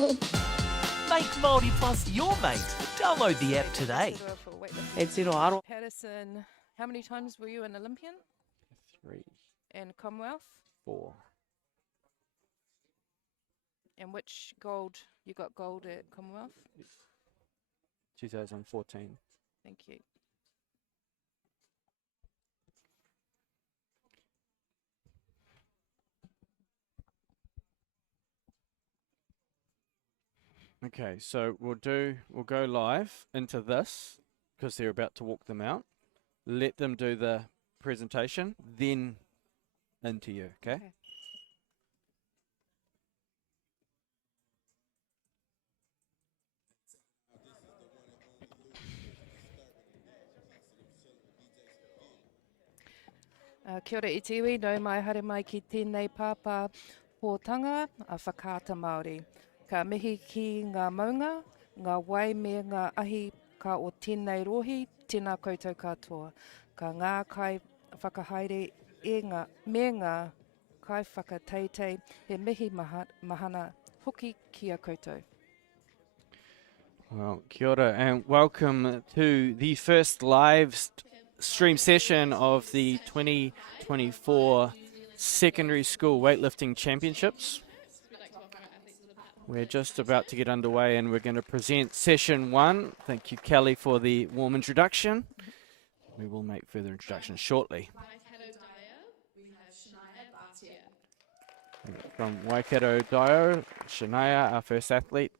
Make Māori Plus your mate. Download the app today. Aotearoa. Patterson, how many times were you an Olympian 3, and Commonwealth? 4. And which gold? You got gold at Commonwealth? 2014. Thank you. Okay, so we'll go live into this because they're about to walk them out. Let them do the presentation, then into you, okay? Kia ora i tiwi, nau mai haere mai ki tēnei pāpā pōtanga a whakaata Māori. Ka mihi ki ngā maunga, ngā wai me ngā ahi ka o tēnei rohi, tēnā koutou katoa. Ka ngā kai whakahaere e ngā, me ngā kai whakateitei, he mihi mahana hoki ki a koutou. Well, kia ora and welcome to the first live stream session of the 2024 Secondary School Weightlifting Championships. We're just about to get underway and we're going to present session 1. Thank you, Kelly, for the warm introduction. We will make further introductions shortly. From Aotearoa, Shania, our first athlete.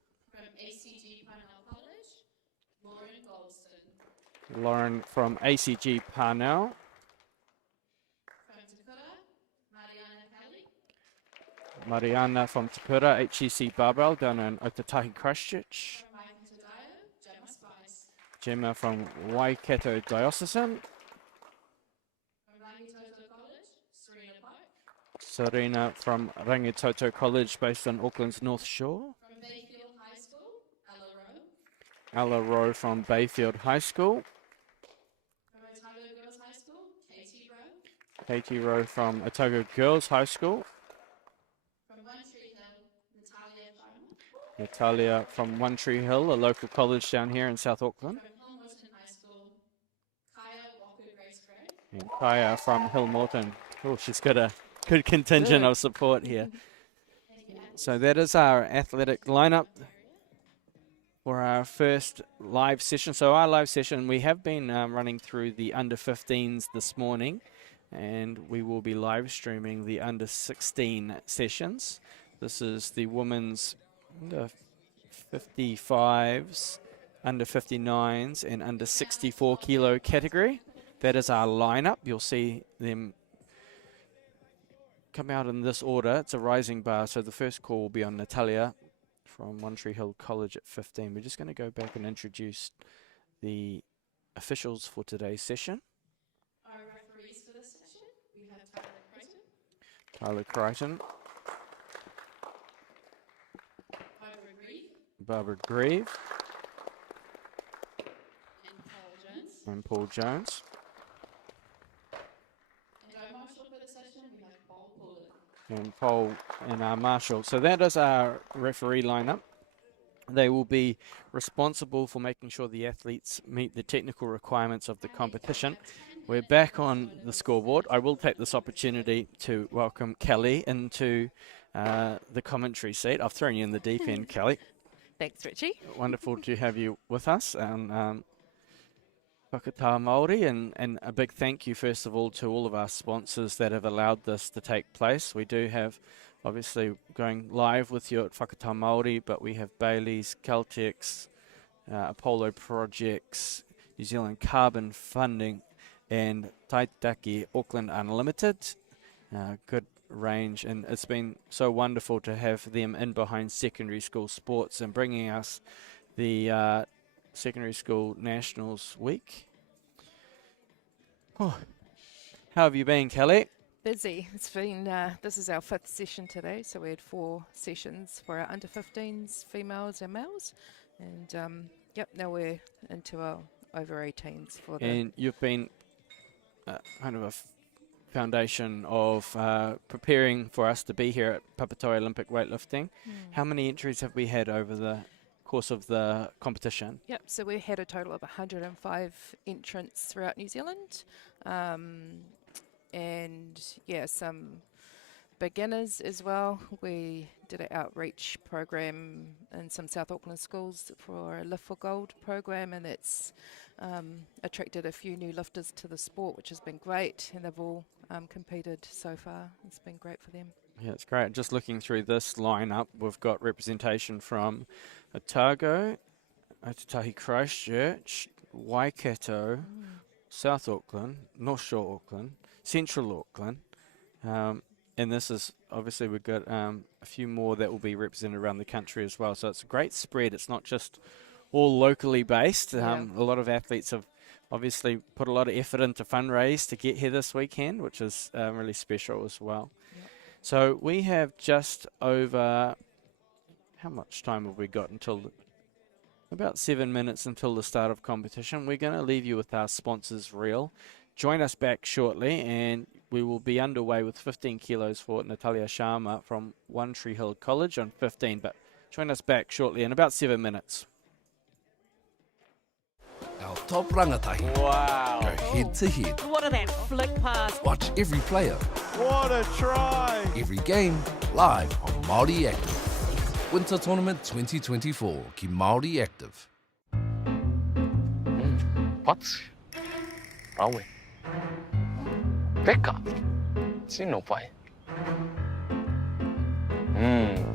Lauren from ACG Parnell. Mariana from Te Pura, HEC Barbell down in Otautahi, Christchurch. Gemma from Waikato Diocesan. Serena from Rangitoto College based on Auckland's North Shore. Ella Rowe from Bayfield High School. Katie Rowe from Otago Girls High School. Natalia from One Tree Hill, a local college down here in South Auckland. And Kaya from Hill Morton. Oh, she's got a good contingent of support here. So that is our athletic lineup for our first live session. So our live session, we have been running through the under 15s this morning, and we will be live streaming the under 16 sessions. This is the women's under 55s, under 59s, and under 64 kilo category. That is our lineup. You'll see them come out in this order. It's a rising bar, so the first call will be on Natalia from One Tree Hill College at 15. We're just going to go back and introduce the officials for today's session. Our referees for this session, we have Tyler Crichton. Barbara Grieve. And Paul Jones. And our marshal for the session, we have Paul Pullen. And Paul and our marshal. So that is our referee lineup. They will be responsible for making sure the athletes meet the technical requirements of the competition. We're back on the scoreboard. I will take this opportunity to welcome Kelly into the commentary seat. I've thrown you in the deep end, Kelly. Thanks, Richie. Wonderful to have you with us. And Whakatā Māori, and a big thank you first of all to all of our sponsors that have allowed this to take place. We do have obviously going live with you at Whakatā Māori, but we have Bailey's, Caltex, Apollo Projects, New Zealand Carbon Funding, and Taitaki Auckland Unlimited. Good range, and it's been so wonderful to have them in behind secondary school sports and bringing us the Secondary School Nationals Week. Oh, how have you been, Kelly? Busy. It's been, this is our 5th session today, so we had 4 sessions for our under 15s, females and males. And yep, now we're into our over 18s for the... And you've been kind of a foundation of preparing for us to be here at Papatoetoe Olympic Weightlifting. How many entries have we had over the course of the competition? Yep, so we had a total of 105 entrants throughout New Zealand. And yeah, some beginners as well. We did an outreach program in some South Auckland schools for a Lift for Gold program, and it's attracted a few new lifters to the sport, which has been great, and they've all competed so far. It's been great for them. Yeah, it's great. Just looking through this lineup, we've got representation from Otago, Aotearoa Christchurch, Waikato, South Auckland, North Shore Auckland, Central Auckland, and this is obviously we've got a few more that will be represented around the country as well. So it's a great spread. It's not just all locally based. A lot of athletes have obviously put a lot of effort into fundraise to get here this weekend, which is really special as well. Yep. So we have just over, how much time have we got until about 7 minutes until the start of competition. We're going to leave you with our sponsors reel. Join us back shortly, and we will be underway with 15 kilos for Natalia Sharma from One Tree Hill College on 15. But join us back shortly in about 7 minutes. Our top rangatahi. Wow. Go head to head. What a that flick pass. Watch every player. What a try. Every game live on Māori Active. Winter Tournament 2024 ki Māori Active. Pats. Rawe. Peka. Sino pai.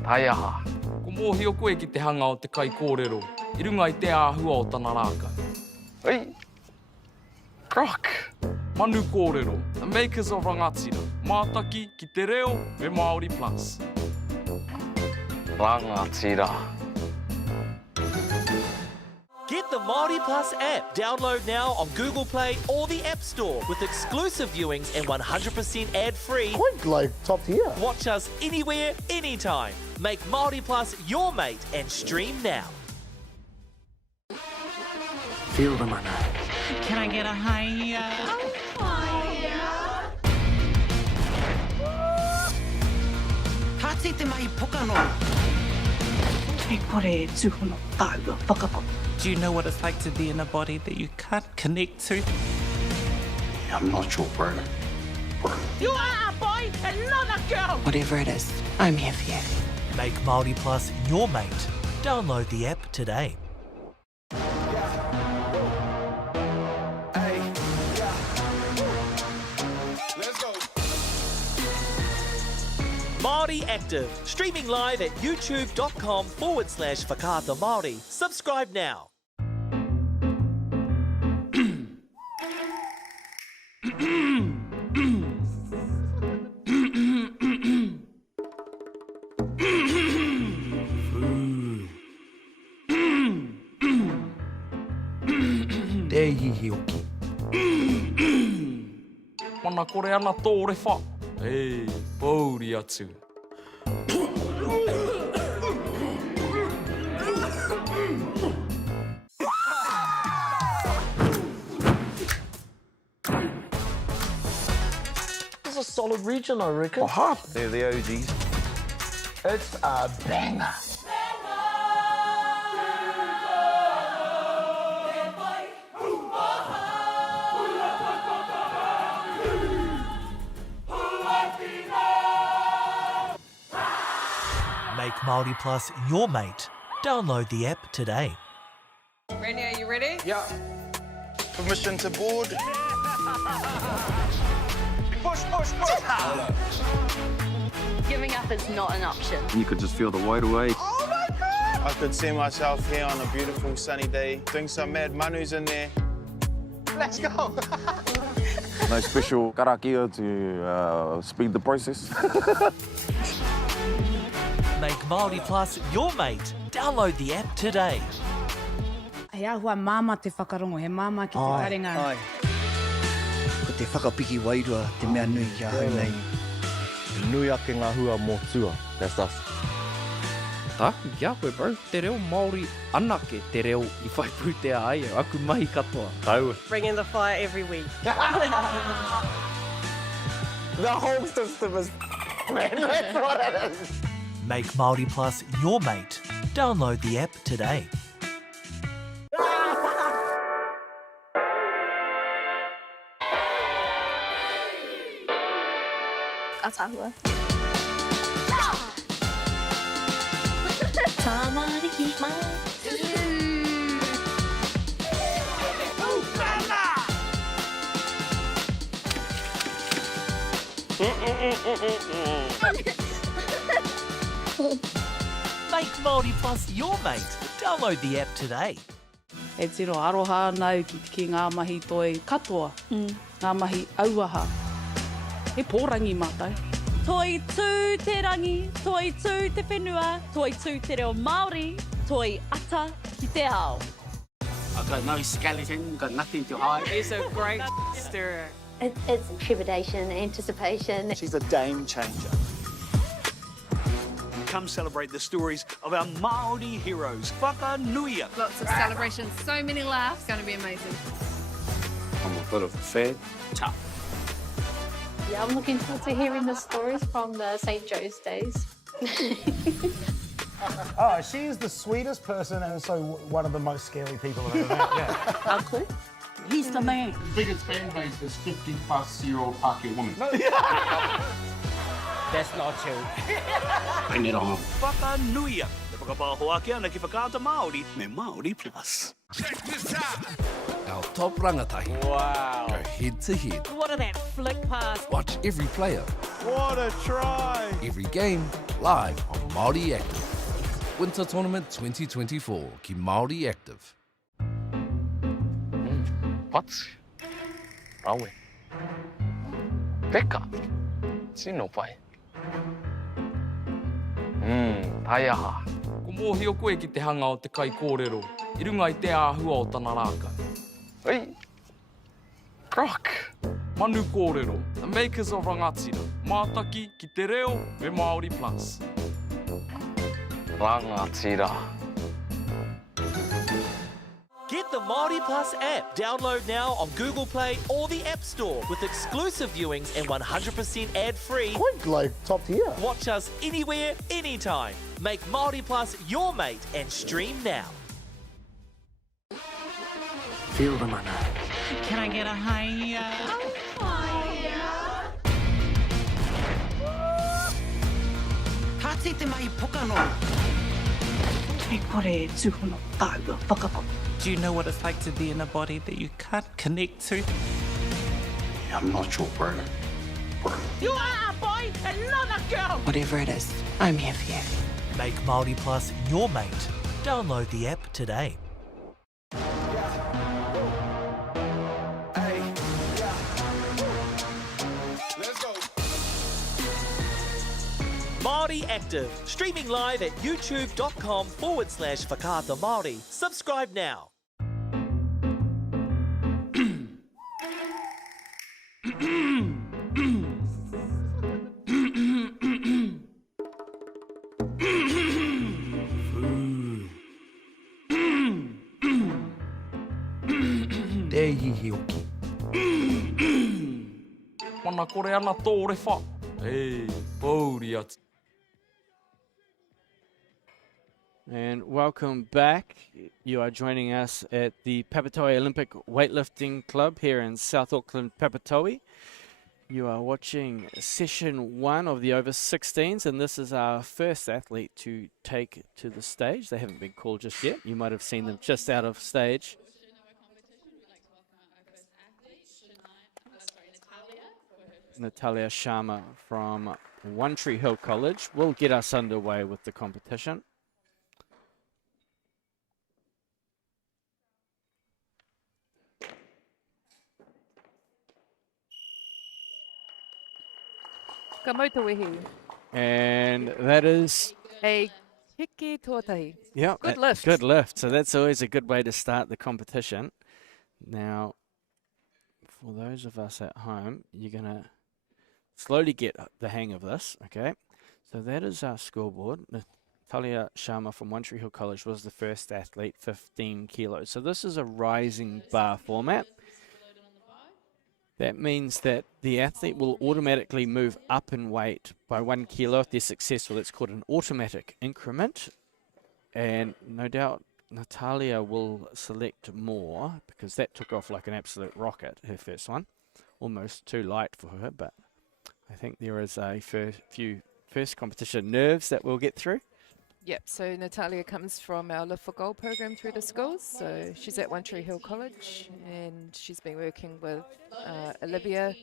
Tai aha. Ko mōhio koe ki te hanga o te kai kōrero. I runga I te āhua o tana rākau. Oi. Croc. Manu kōrero. The makers of rangatira. Mātaki ki te reo me Māori Plus. Rangatira. Get the Māori Plus app. Download now on Google Play or the App Store with exclusive viewings and 100% ad-free. Quite like top tier. Watch us anywhere, anytime. Make Māori Plus your mate and stream now. Feel the mana. Can I get a hiya? Hati te mai pokano. Te kore tūhono tāua whakako. Do you know what it's like to be in a body that you can't connect to? I'm not your burner. You are a boy and not a girl! Whatever it is, I'm here for you. Make Māori Plus your mate. Download the app today. Māori Active, streaming live at youtube.com/Whakaata Māori. Subscribe now. Te hihi oki. Mana kore ana tōre wha. Ei, pauri atu. It's a solid region, I reckon. Oh, half. They're the OGs. It's a banger. Make Māori Plus your mate. Download the app today. Randy, are you ready? Yeah. Permission to board. Push, push, push. Giving up is not an option. You could just feel the weight away. Oh my God! I could see myself here on a beautiful sunny day, doing some mad manus in there. Let's go! No special karakia to speed the process. Make Māori Plus your mate. Download the app today. He ahua māma te whakarongo, he māma ki te taringa. Ai. Ko te whakapiki wairua, te mea nui kia hau nei. Nui ake ngā hua mō tua. That's us. Tāku kia koe, bro. Te reo Māori anake te reo I whai pūtea ai. Aku mahi katoa. Taua. Bringing the fire every week. The whole system is man. That's what it is. Make Māori Plus your mate. Download the app today. Aotearoa. Tamariki mai. Make Māori Plus your mate. Download the app today. E tiro aroha nau ki ngā mahi toi katoa, ngā mahi auaha. E pōrangi mātai. Toi tū te rangi, toi tū te whenua, toi tū te reo Māori, toi ata ki te ao. I've got no skeleton, got nothing to hide. It's a great stirrer. It's trepidation, anticipation. She's a game changer. Come celebrate the stories of our Māori heroes. Whakanuia. Lots of celebrations, so many laughs. It's going to be amazing. I'm a bit of a fan. Tough. Yeah, I'm looking forward to hearing the stories from the St. Joe's days. Oh, she is the sweetest person and also one of the most scary people I've ever met. Yeah. Uncle, he's the man. The biggest fan base is 50-plus-year-old Pākehā woman. That's not true. Bring it on. Whakanuia. Te whakapāhoa kia ana ki whakaata Māori me Māori Plus. Check this out. Our top rangatahi. Wow. Go head to head. What are that flick pass? Watch every player. What a try. Every game live on Māori Active. Winter Tournament 2024 ki Māori Active. Pats. Rawe. Peka. Tino pai. Tai aha. Ko mōhi o koe ki te hanga o te kai kōrero. I runga I te āhua o tana rāka. Oi. Croc. Manu kōrero. The makers of rangatira. Mātaki ki te reo me Māori Plus. Rangatira. Get the Māori Plus app. Download now on Google Play or the App Store with exclusive viewings and 100% ad-free. Quite like top tier. Watch us anywhere, anytime. Make Māori Plus your mate and stream now. Feel the mana. Can I get a hiya? Tāti te mai pokano. Te kore tūhono tāua whakapapa. Do you know what it's like to be in a body that you can't connect to? I'm not your bro. You are a boy and not a girl. Whatever it is, I'm here for you. Make Māori Plus your mate. Download the app today. Māori Active, streaming live at youtube.com/Whakaata Māori. Subscribe now. Te hihi oki. Mana kore ana tōre wha. Hey, pauri atu. And welcome back. You are joining us at the Papatoetoe Olympic Weightlifting Club here in South Auckland, Papatoetoe. You are watching session 1 of the over 16s, and this is our first athlete to take to the stage. They haven't been called just yet. You might have seen them just out of stage. Natalia Sharma from One Tree Hill College will get us underway with the competition. Ka mautawehi. And that is A hiki tuatahi. yeah, Good lift. Good lift. So that's always a good way to start the competition. Now, for those of us at home, you're going to slowly get the hang of this, okay? So that is our scoreboard. Natalia Sharma from One Tree Hill College was the first athlete, 15 kilos. So this is a rising bar format. That means that the athlete will automatically move up in weight by 1 kilo if they're successful. It's called an automatic increment. And no doubt Natalia will select more because that took off like an absolute rocket, her first one. Almost too light for her, but I think there is a few first competition nerves that we'll get through. Yep, so Natalia comes from our Live for Gold program through the schools. So she's at One Tree Hill College and she's been working with Olivia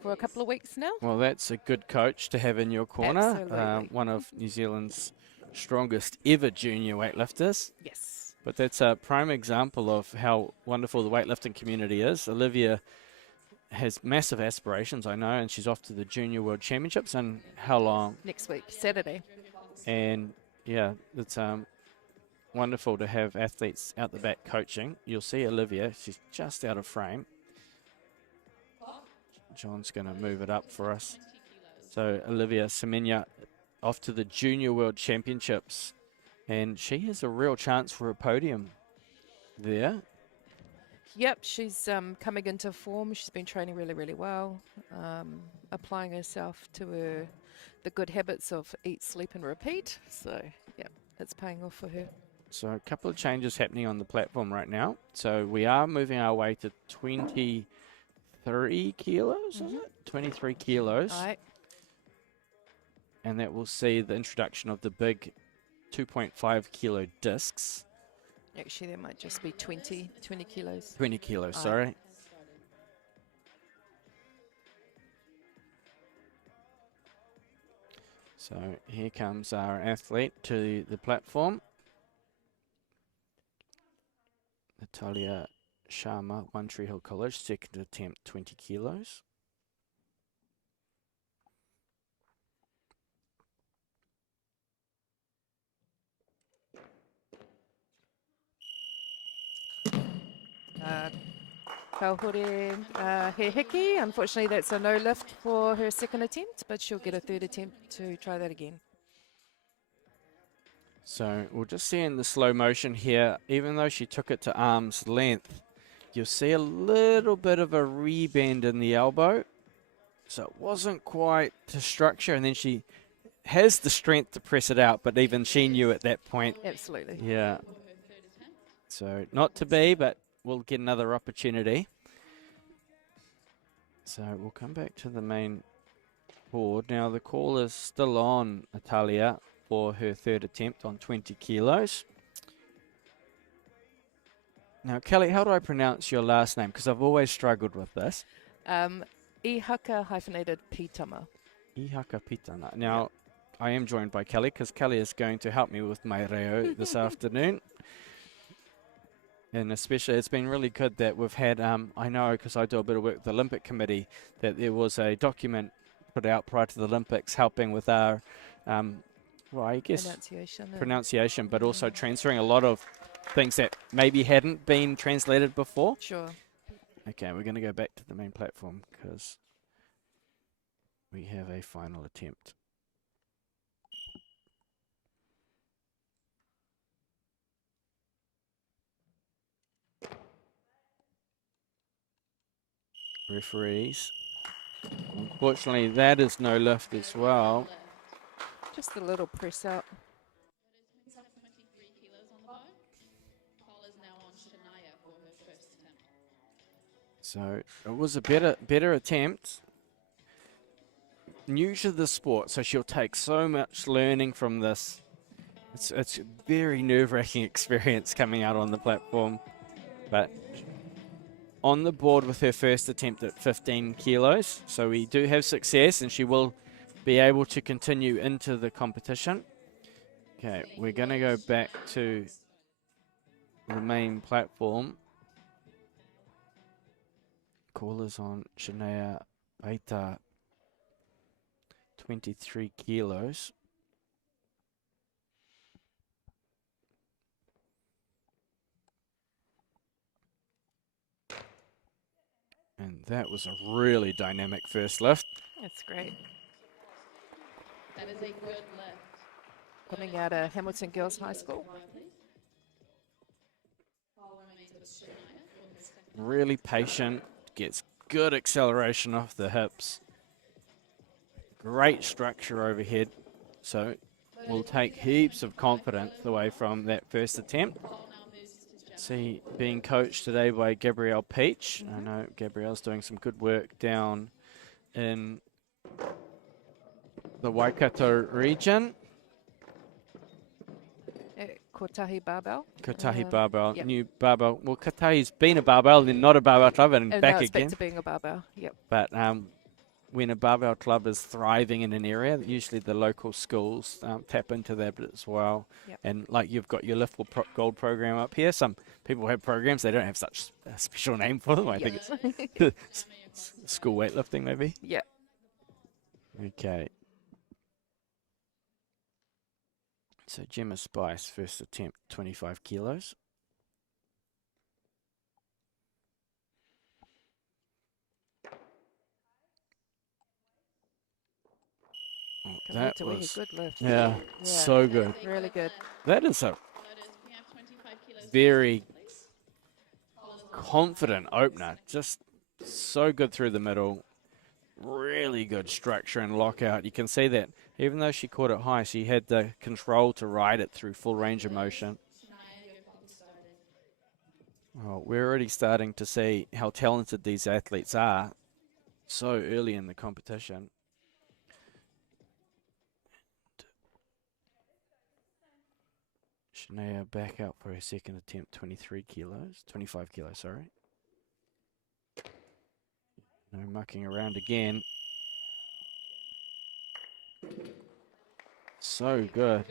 for a couple of weeks now. Well, that's a good coach to have in your corner. Absolutely. One of New Zealand's strongest ever junior weightlifters. Yes. But that's a prime example of how wonderful the weightlifting community is. Olivia has massive aspirations, I know, and she's off to the Junior World Championships. And how long? Next week, Saturday. And yeah, it's wonderful to have athletes out the back coaching. You'll see Olivia, she's just out of frame. John's going to move it up for us. So Olivia Semenya off to the Junior World Championships. And she has a real chance for a podium there. Yep, she's coming into form. She's been training really, really well, applying herself to the good habits of eat, sleep and repeat. So, yeah, it's paying off for her. So a couple of changes happening on the platform right now. So we are moving our way to 23 kilos, is it? 23 kilos. Right. And that will see the introduction of the big 2.5 kilo discs. Actually, there might just be 20 kilos. 20 kilos, sorry. So here comes our athlete to the platform. Natalia Sharma, One Tree Hill College, second attempt, 20 kilos. Kauhure He Hiki, unfortunately that's a no lift for her second attempt, but she'll get a third attempt to try that again. So we'll just see in the slow motion here, even though she took it to arm's length, you'll see a little bit of a rebend in the elbow. So it wasn't quite to structure, and then she has the strength to press it out, but even she knew at that point. Absolutely. Yeah. So not to be, but we'll get another opportunity. So we'll come back to the main board. Now the call is still on Natalia for her third attempt on 20 kilos. Now, Kelly, how do I pronounce your last name? Because I've always struggled with this. Ihaka hyphenated Pitama. Ihaka Pitana. Now, I am joined by Kelly because Kelly is going to help me with my reo this afternoon. And especially, it's been really good that we've had, I know because I do a bit of work with the Olympic Committee, that there was a document put out prior to the Olympics helping with our, well, I guess, pronunciation, but also transferring a lot of things that maybe hadn't been translated before. Sure. Okay, we're going to go back to the main platform because we have a final attempt. Referees. Unfortunately, that is no lift as well. Just a little press out. So it was a better attempt. New to the sport, so she'll take so much learning from this. It's a very nerve-wracking experience coming out on the platform, but on the board with her first attempt at 15 kilos. So we do have success, and she will be able to continue into the competition. Okay, we're going to go back to the main platform. Callers on Shania Baita, 23 kilos. And that was a really dynamic first lift. That's great. That is a good lift. Coming out of Hamilton Girls High School. Really patient, gets good acceleration off the hips. Great structure overhead. So we'll take heaps of confidence away from that first attempt. See, being coached today by Gabrielle Peach. I know Gabrielle's doing some good work down in the Waikato region. Kotahi Barbell. Kotahi Barbell, Yep. new barbell. Well, Kotahi's been a barbell, then not a barbell club, and Oh, back now it's again. back to being a barbell. Yep. But when a barbell club is thriving in an area, usually the local schools tap into that as well. Yep. And like you've got your Lift for Gold program up here. Some people have programs, they don't have such a special name for them. I think it's school weightlifting maybe. Yeah. Okay. So Gemma Spice, first attempt, 25 kilos. That was good lift. yeah, so good. Really good. That is a very confident opener. Just so good through the middle. Really good structure and lockout. You can see that even though she caught it high, she had the control to ride it through full range of motion. Well, we're already starting to see how talented these athletes are so early in the competition. Shania back out for her second attempt, 25 kilos, sorry. No mucking around again. So good.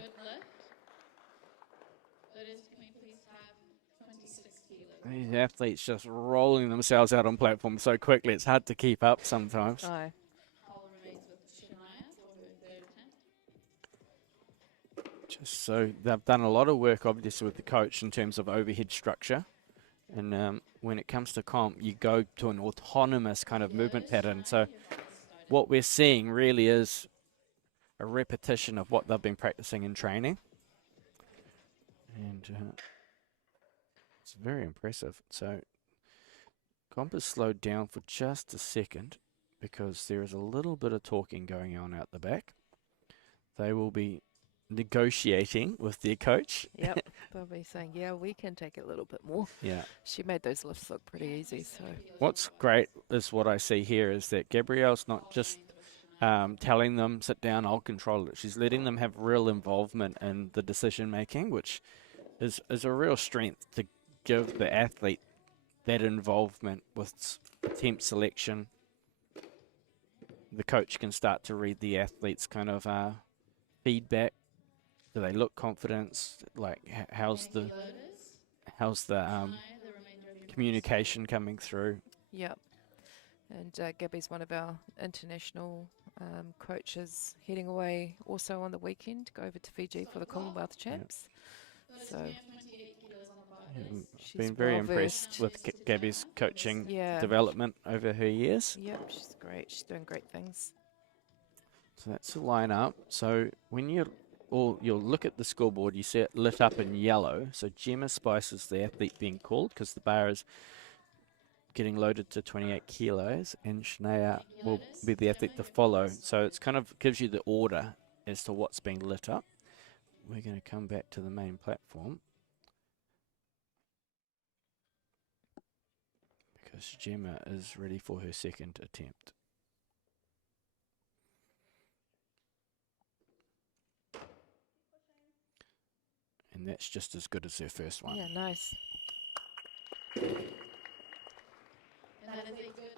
These athletes just rolling themselves out on platform so quickly, it's hard to keep up sometimes. Aye. Just so they've done a lot of work, obviously, with the coach in terms of overhead structure. And when it comes to comp, you go to an autonomous kind of movement pattern. So what we're seeing really is a repetition of what they've been practicing in training. And it's very impressive. So comp is slowed down for just a second because there is a little bit of talking going on out the back. They will be negotiating with their coach. Yep. They'll be saying, yeah, we can take it a little bit more. Yeah. She made those lifts look pretty easy. So What's great is what I see here is that Gabrielle's not just telling them, sit down, I'll control it. She's letting them have real involvement in the decision making, which is a real strength to give the athlete that involvement with attempt selection. The coach can start to read the athlete's kind of feedback. Do they look confident? Like how's the communication coming through? Yep. And Gabby's one of our international coaches, heading away also on the weekend to go over to Fiji for the Commonwealth Champs. So I've been very impressed with Gabby's coaching development over her years. Yep, she's great. She's doing great things. So that's the lineup. So when you'll look at the scoreboard, you see it lit up in yellow. So Gemma Spice is the athlete being called because the bar is getting loaded to 28 kilos, and Shania will be the athlete to follow. So it's kind of gives you the order as to what's being lit up. We're going to come back to the main platform because Gemma is ready for her second attempt. And that's just as good as her first one. Yeah, nice. That is a good lift.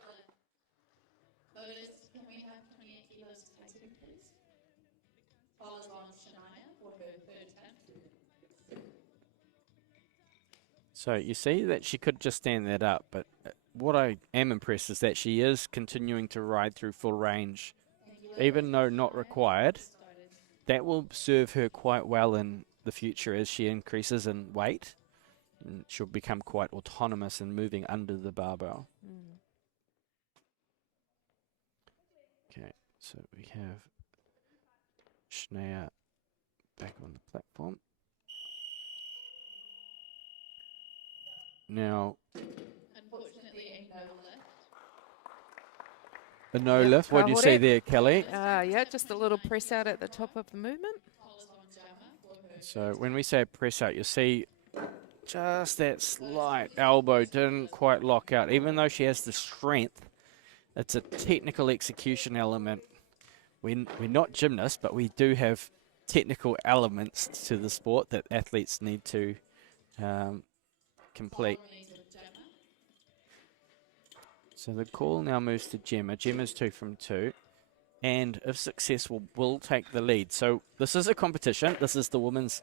Lotus, can we have 28 kilos taken, please? Follows on Shania for her third attempt. So you see that she could just stand that up, but what I am impressed is that she is continuing to ride through full range, even though not required. That will serve her quite well in the future as she increases in weight. And she'll become quite autonomous in moving under the barbell. Okay, so we have Shania back on the platform. Now, unfortunately, a no lift. a no Yep, lift. What do you see kahore. there, Kelly? Yeah, just a little press out at the top of the movement. So when we say press out, you see just that slight elbow didn't quite lock out. Even though she has the strength, it's a technical execution element. We're not gymnasts, but we do have technical elements to the sport that athletes need to complete. So the call now moves to Gemma. Gemma's 2 from 2. And if successful, will take the lead. So this is a competition. This is the women's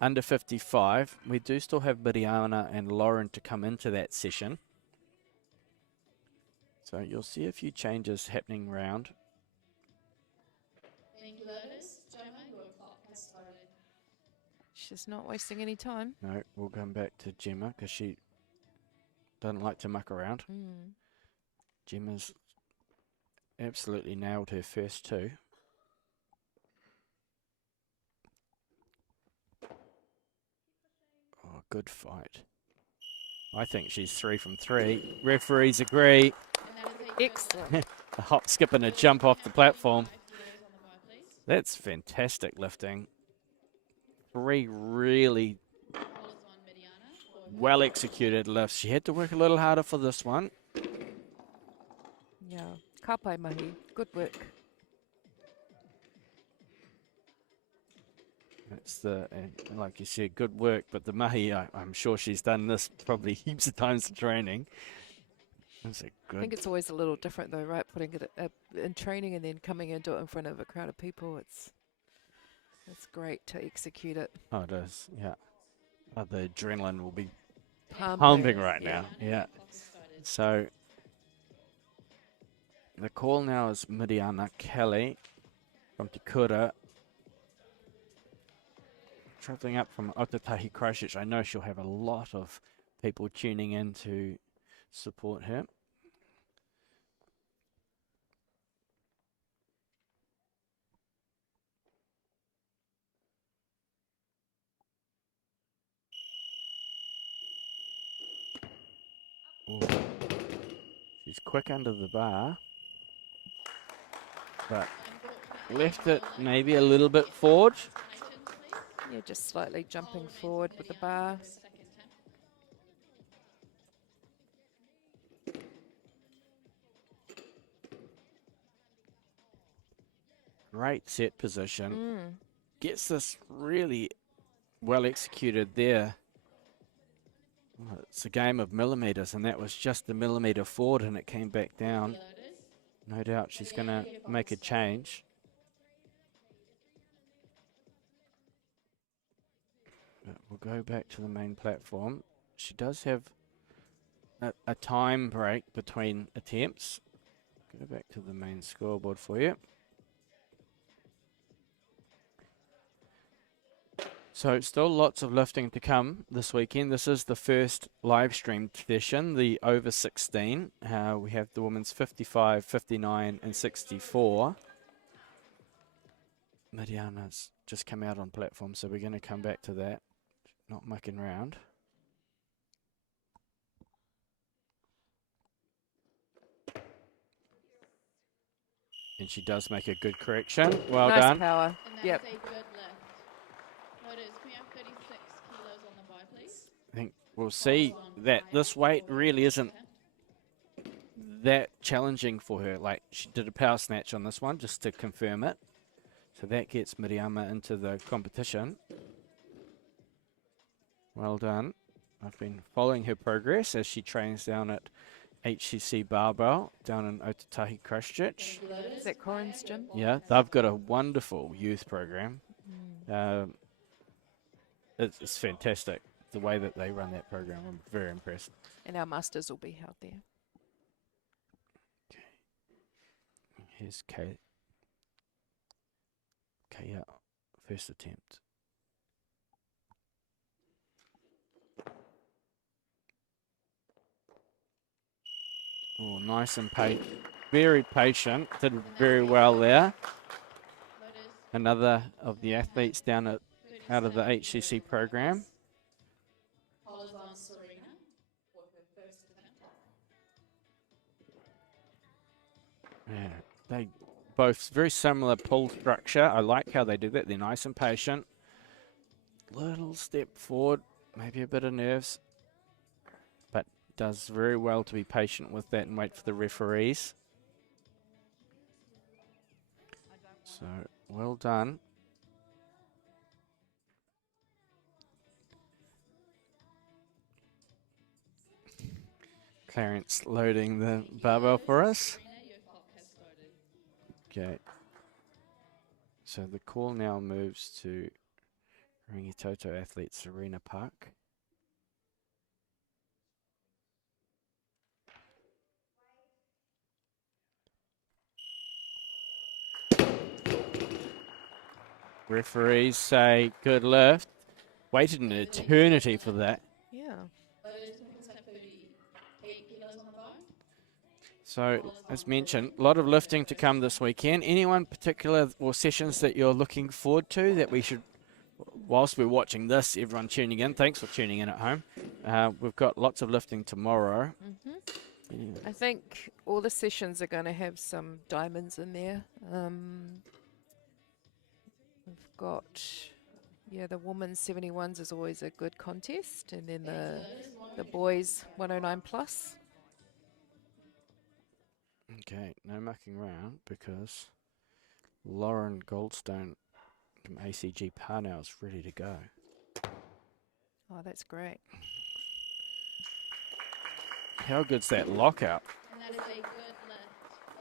under 55. We do still have Miriana and Lauren to come into that session. So you'll see a few changes happening round. Thank you, Lotus. Gemma, your clock has started. She's not wasting any time. No, we'll come back to Gemma because she doesn't like to muck around. Gemma's absolutely nailed her first 2. Oh, good fight. I think she's 3 from 3. Referees agree. Excellent. A hop, skip, and a jump off the platform. That's fantastic lifting. 3 really well executed lifts. She had to work a little harder for this one. Yeah, ka pai mahi. Good work. That's the, like you said, good work. But the mahi, I'm sure she's done this probably heaps of times in training. That's a good. I think it's always a little different though, right? Putting it in training and then coming into it in front of a crowd of people. It's great to execute it. Oh, it is, yeah. Oh, the adrenaline will be Pumping. pumping right now, yeah. So the call now is Miriana Kelly from Te Kura. Travelling up from Aotearoa, Christchurch. I know she'll have a lot of people tuning in to support her. Ooh. She's quick under the bar, but left it maybe a little bit forward. Yeah, just slightly jumping forward with the bar. Great set position. Gets this really well executed there. Well, it's a game of millimeters, and that was just a millimeter forward, and it came back down. No doubt she's going to make a change. But we'll go back to the main platform. She does have a time break between attempts. Go back to the main scoreboard for you. So still lots of lifting to come this weekend. This is the first live stream session, the over 16. We have the women's 55, 59 and 64. Miriana's just come out on platform, so we're going to come back to that. Not mucking around. And she does make a good correction. Well nice done. Power. Yep. I think we'll see that this weight really isn't that challenging for her. Like, she did a power snatch on this one just to confirm it. So that gets Miriama into the competition. Well done. I've been following her progress as she trains down at HCC Barbell down in Aotearoa, Christchurch. Is that Corin's gym? Yeah, they've got a wonderful youth program. It's fantastic, the way that they run that program. I'm very impressed. And our masters will be held there. Okay. Here's Kate. Okay, yeah, first attempt. Oh, nice and very patient. Did very well there. Another of the athletes down out of the HCC program. Yeah, they both very similar pull structure. I like how they do that. They're nice and patient. Little step forward, maybe a bit of nerves, but does very well to be patient with that and wait for the referees. So, well done. Clarence loading the barbell for us. Okay. So the call now moves to Rangitoto Athletes Arena Park. Referees say good lift. Waited an eternity for that. Yeah. So, as mentioned, a lot of lifting to come this weekend. Anyone particular or sessions that you're looking forward to that we should, whilst we're watching this, everyone tuning in, thanks for tuning in at home. We've got lots of lifting tomorrow. Yeah. I think all the sessions are going to have some diamonds in there. We've got, yeah, the women's 71s is always a good contest, and then the boys 109 plus. Okay, no mucking around because Lauren Goldstone from ACG Parnell is ready to go. Oh, that's great. How good's that lockout? And that is a good lift.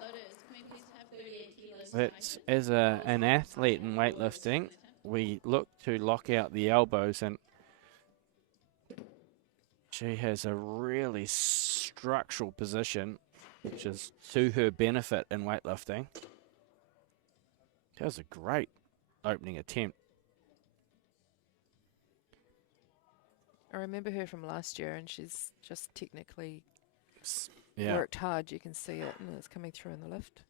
Loaders, can we please have 38 kilos? That's, as an athlete in weightlifting, we look to lock out the elbows, and she has a really structural position, which is to her benefit in weightlifting. That was a great opening attempt. I remember her from last year, and she's just technically Yeah. worked hard. You can see it, and it's coming through in the lift.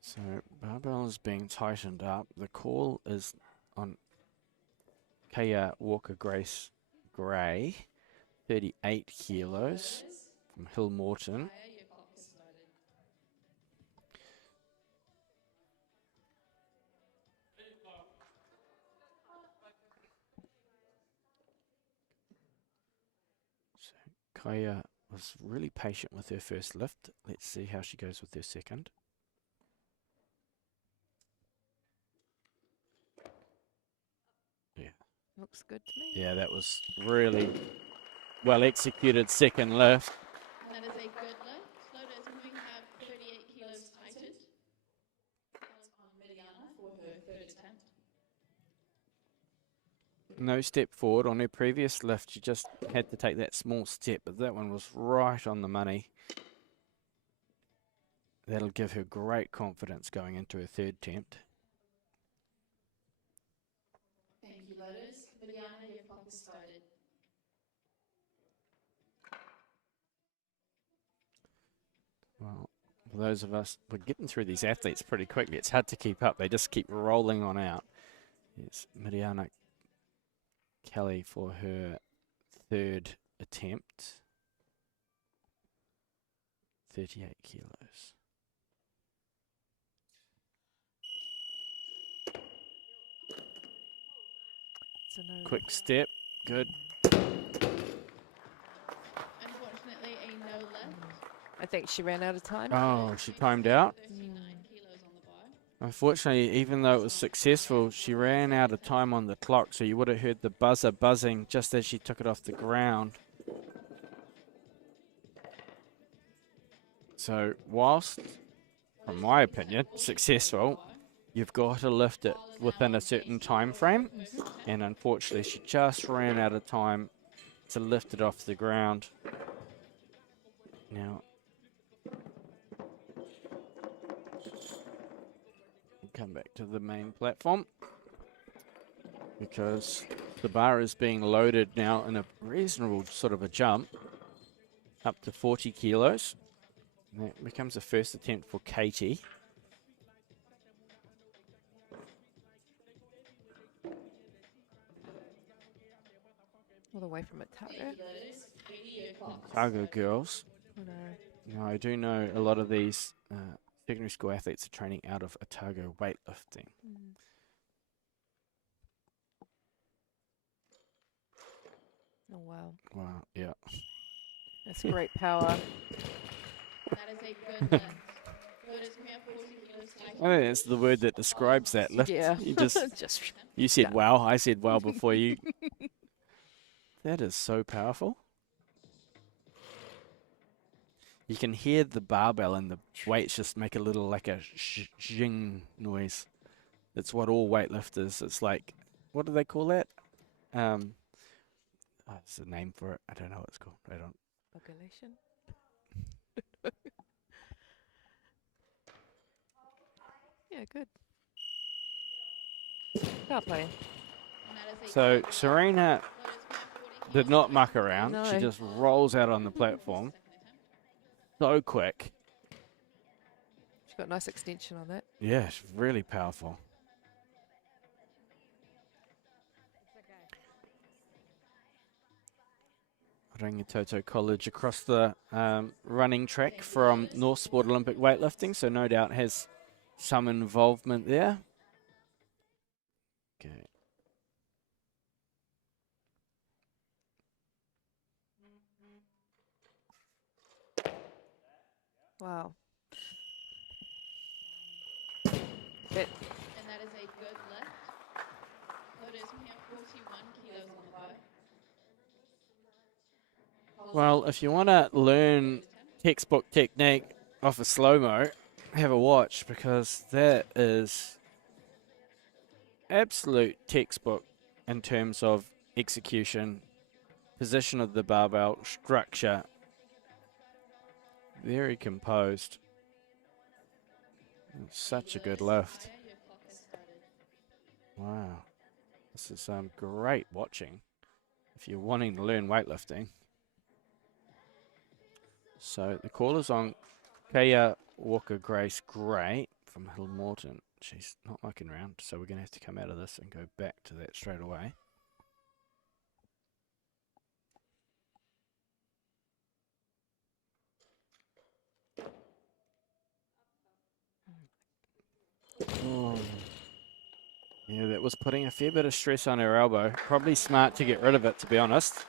So barbell is being tightened up. The call is on Kaya Walker Grace Gray, 38 kilos from Hill Morton. So Kaya was really patient with her first lift. Let's see how she goes with her second. Yeah. Looks good to me. Yeah, that was really well executed second lift. And that is a good lift. Loaders, can we have 38 kilos tightened? That was on Mediana for her third attempt. No step forward. On her previous lift, she just had to take that small step, but that one was right on the money. That'll give her great confidence going into her third attempt. Thank you, loaders. Mediana, your clock is started. Well, for those of us, we're getting through these athletes pretty quickly. It's hard to keep up. They just keep rolling on out. It's Mediana Kelly for her third attempt. 38 kilos. Quick step. Good. Unfortunately, a no lift. I think she ran out of time. Oh, she timed out. Unfortunately, even though it was successful, she ran out of time on the clock, so you would have heard the buzzer buzzing just as she took it off the ground. So whilst, from my opinion, successful, you've got to lift it within a certain time frame, and unfortunately she just ran out of time to lift it off the ground. Now, come back to the main platform because the bar is being loaded now in a reasonable sort of a jump up to 40 kilos. And that becomes the first attempt for Katie. All the way from Otago. Otago girls. Now, I do know a lot of these secondary school athletes are training out of Otago weightlifting. Oh, wow. Wow, yeah. That's great power. That is a good lift. Lotus, we have 40 kilos I think that's the word that describes that lift. Yeah. You just, you said yeah. wow. I said wow before you. That is so powerful. You can hear the barbell and the weights just make a little like a zing noise. That's what all weightlifters. It's like, what do they call that? There's a name for it. I don't know what it's called. I don't. Population. Yeah, good. Fair play. So Serena did not muck around. No. She just rolls out on the platform. So quick. She's got nice extension on that. Yeah, it's really powerful. Rangitoto College across the running track from North Sport Olympic Weightlifting, so no doubt has some involvement there. Okay. Wow. And that is a good lift. Lotus, we have 41 kilos on the bow. Well, if you want to learn textbook technique off a slow-mo, have a watch, because that is absolute textbook in terms of execution, position of the barbell, structure. Very composed. Such a good lift. Wow. This is great watching if you're wanting to learn weightlifting. So the call is on Kaya Walker Grace Gray from Hill Morton. She's not mucking around, so we're going to have to come out of this and go back to that straight away. Oh. Yeah, that was putting a fair bit of stress on her elbow. Probably smart to get rid of it, to be honest.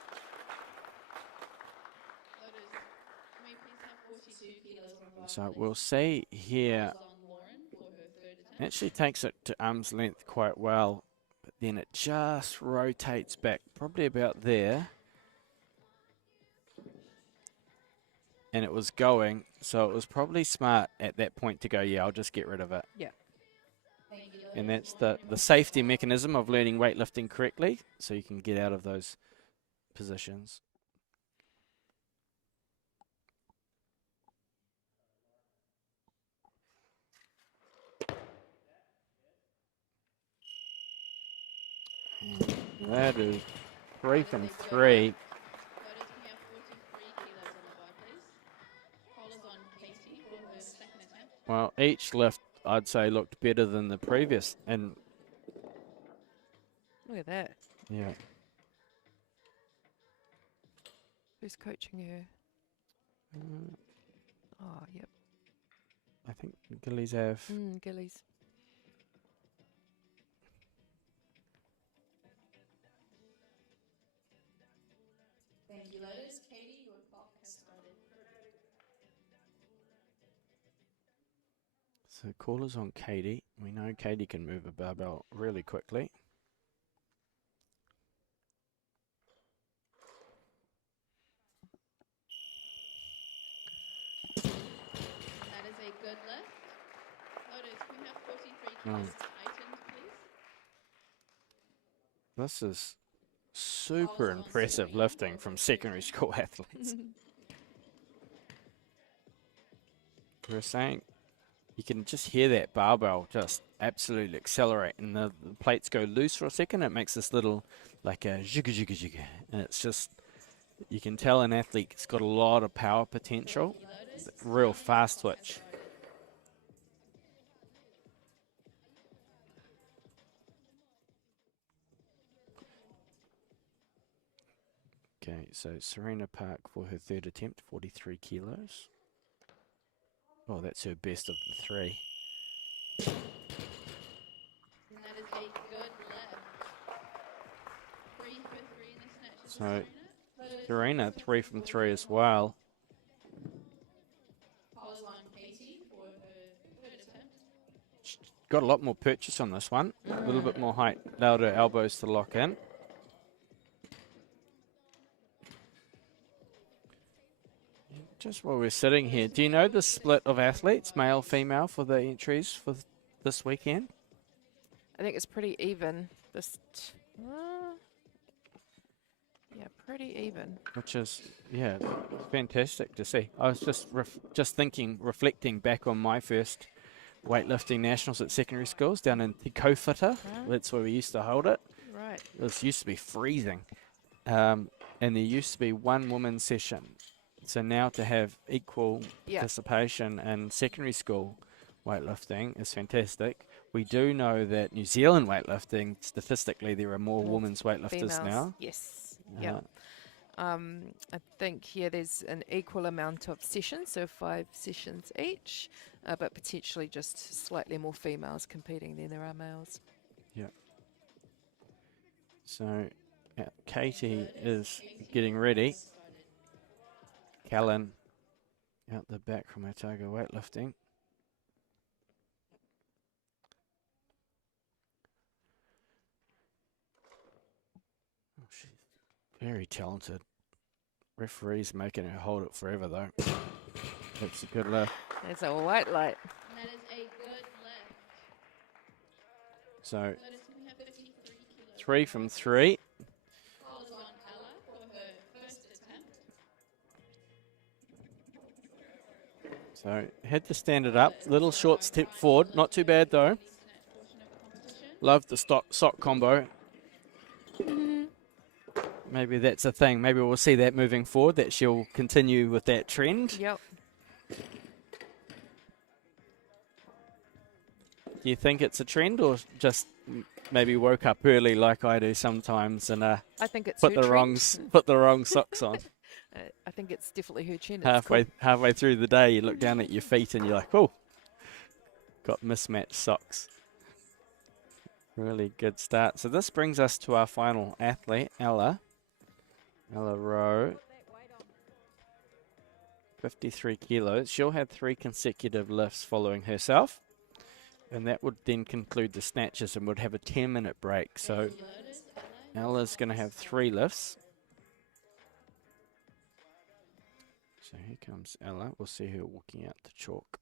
So we'll see here. Actually takes it to arm's length quite well, but then it just rotates back, probably about there. And it was going, so it was probably smart at that point to go, yeah, I'll just get rid of it. Yeah. And that's the safety mechanism of learning weightlifting correctly, so you can get out of those positions. And that is 3 from 3. Well, each lift, I'd say, looked better than the previous. And look at that. yeah. Who's coaching her? Oh, yep. I think Gillies have. Gillies. Thank you, Lotus. Katie, your clock has started. So callers on Katie. We know Katie can move a barbell really quickly. That is a good lift. Lotus, we have 43 kilos items, please. This is super impressive lifting from secondary school athletes. We were saying you can just hear that barbell just absolutely accelerate, and the plates go loose for a second. It makes this little, like a jigga jigga jigga, and it's just, you can tell an athlete's got a lot of power potential, real fast twitch. Okay, so Serena Park for her third attempt, 43 kilos. Oh, that's her best of the 3. And that is a good lift. 3 for 3 in the snatches. So Serena, 3 from 3 as well. Follows on Katie for her third attempt. Got a lot more purchase on this one. A little bit more height. Allowed her elbows to lock in. Just while we're sitting here, do you know the split of athletes, male, female, for the entries for this weekend? I think it's pretty even. Yeah, pretty even. Which is, yeah, fantastic to see. I was just thinking, reflecting back on my first weightlifting nationals at secondary schools down in Te Kowhata. That's where we used to hold it. Right. This used to be freezing. And there used to be one women's session. So now to have equal participation in secondary school weightlifting is fantastic. We do know that New Zealand weightlifting, statistically, there are more women's weightlifters females. now. Yes. Yeah. I think there's an equal amount of sessions, so 5 sessions each, but potentially just slightly more females competing than there are males. Yeah. So Katie is getting ready. Callan out the back from Otago weightlifting. Oh, she's very talented. Referee's making her hold it forever though. That's a good lift. That's a white light. And that is a good lift. So Notice we have 53 kilos. 3 from 3. Follows on Ella for her first attempt. So had to stand it up. Little short step forward. Not too bad though. Love the sock combo. Maybe that's a thing. Maybe we'll see that moving forward, that she'll continue with that trend. Yep. Do you think it's a trend, or just maybe woke up early like I do sometimes and I think it's put her the wrong socks on? I think it's definitely her trend. Halfway through the day, you look down at your feet and you're like, oh, got mismatched socks. Really good start. So this brings us to our final athlete, Ella Rowe. 53 kilos. She'll have 3 consecutive lifts following herself. And that would then conclude the snatches and would have a 10-minute break. So Ella's going to have 3 lifts. So here comes Ella. We'll see her walking out the chalk.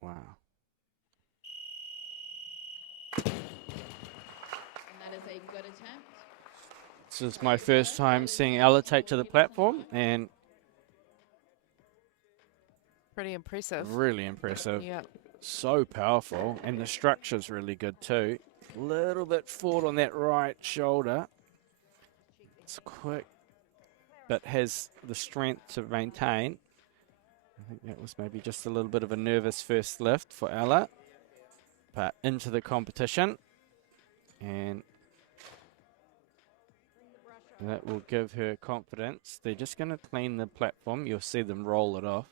Wow. And that is a good attempt. This is my first time seeing Ella take to the platform, and pretty impressive. Really impressive. Yeah. So powerful, and the structure's really good too. A little bit forward on that right shoulder. It's quick, but has the strength to maintain. I think that was maybe just a little bit of a nervous first lift for Ella, but into the competition, and that will give her confidence. They're just going to clean the platform. You'll see them roll it off.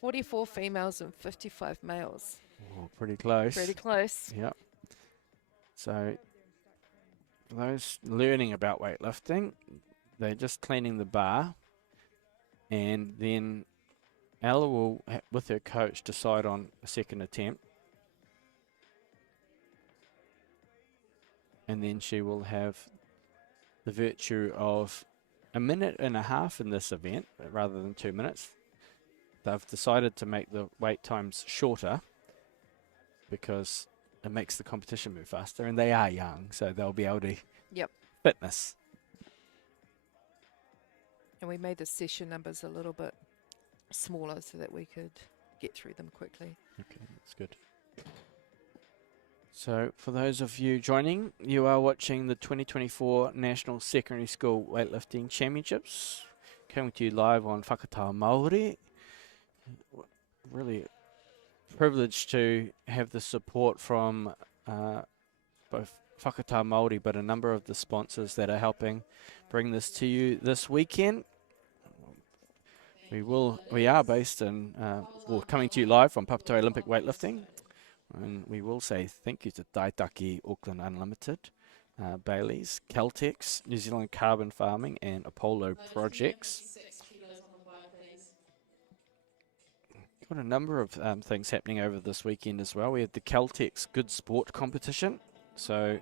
44 females and 55 males. Oh, pretty close. Pretty close. Yep. So for those learning about weightlifting, they're just cleaning the bar, and then Ella will, with her coach, decide on a second attempt. And then she will have the virtue of a minute and a half in this event, rather than 2 minutes. They've decided to make the wait times shorter because it makes the competition move faster, and they are young, so they'll be able to fitness. And we made the session numbers a little bit smaller so that we could get through them quickly. Okay, that's good. So for those of you joining, you are watching the 2024 National Secondary School Weightlifting Championships, coming to you live on Papatoetoe Māori. Really privileged to have the support from both Whakatā Māori, but a number of the sponsors that are helping bring this to you this weekend. We are based in, coming to you live from Papatoetoe Olympic Weightlifting, and we will say thank you to Taitaki Auckland Unlimited, Bailey's, Caltex, New Zealand Carbon Farming, and Apollo Projects. Got a number of things happening over this weekend as well. We have the Caltex Good Sport competition. So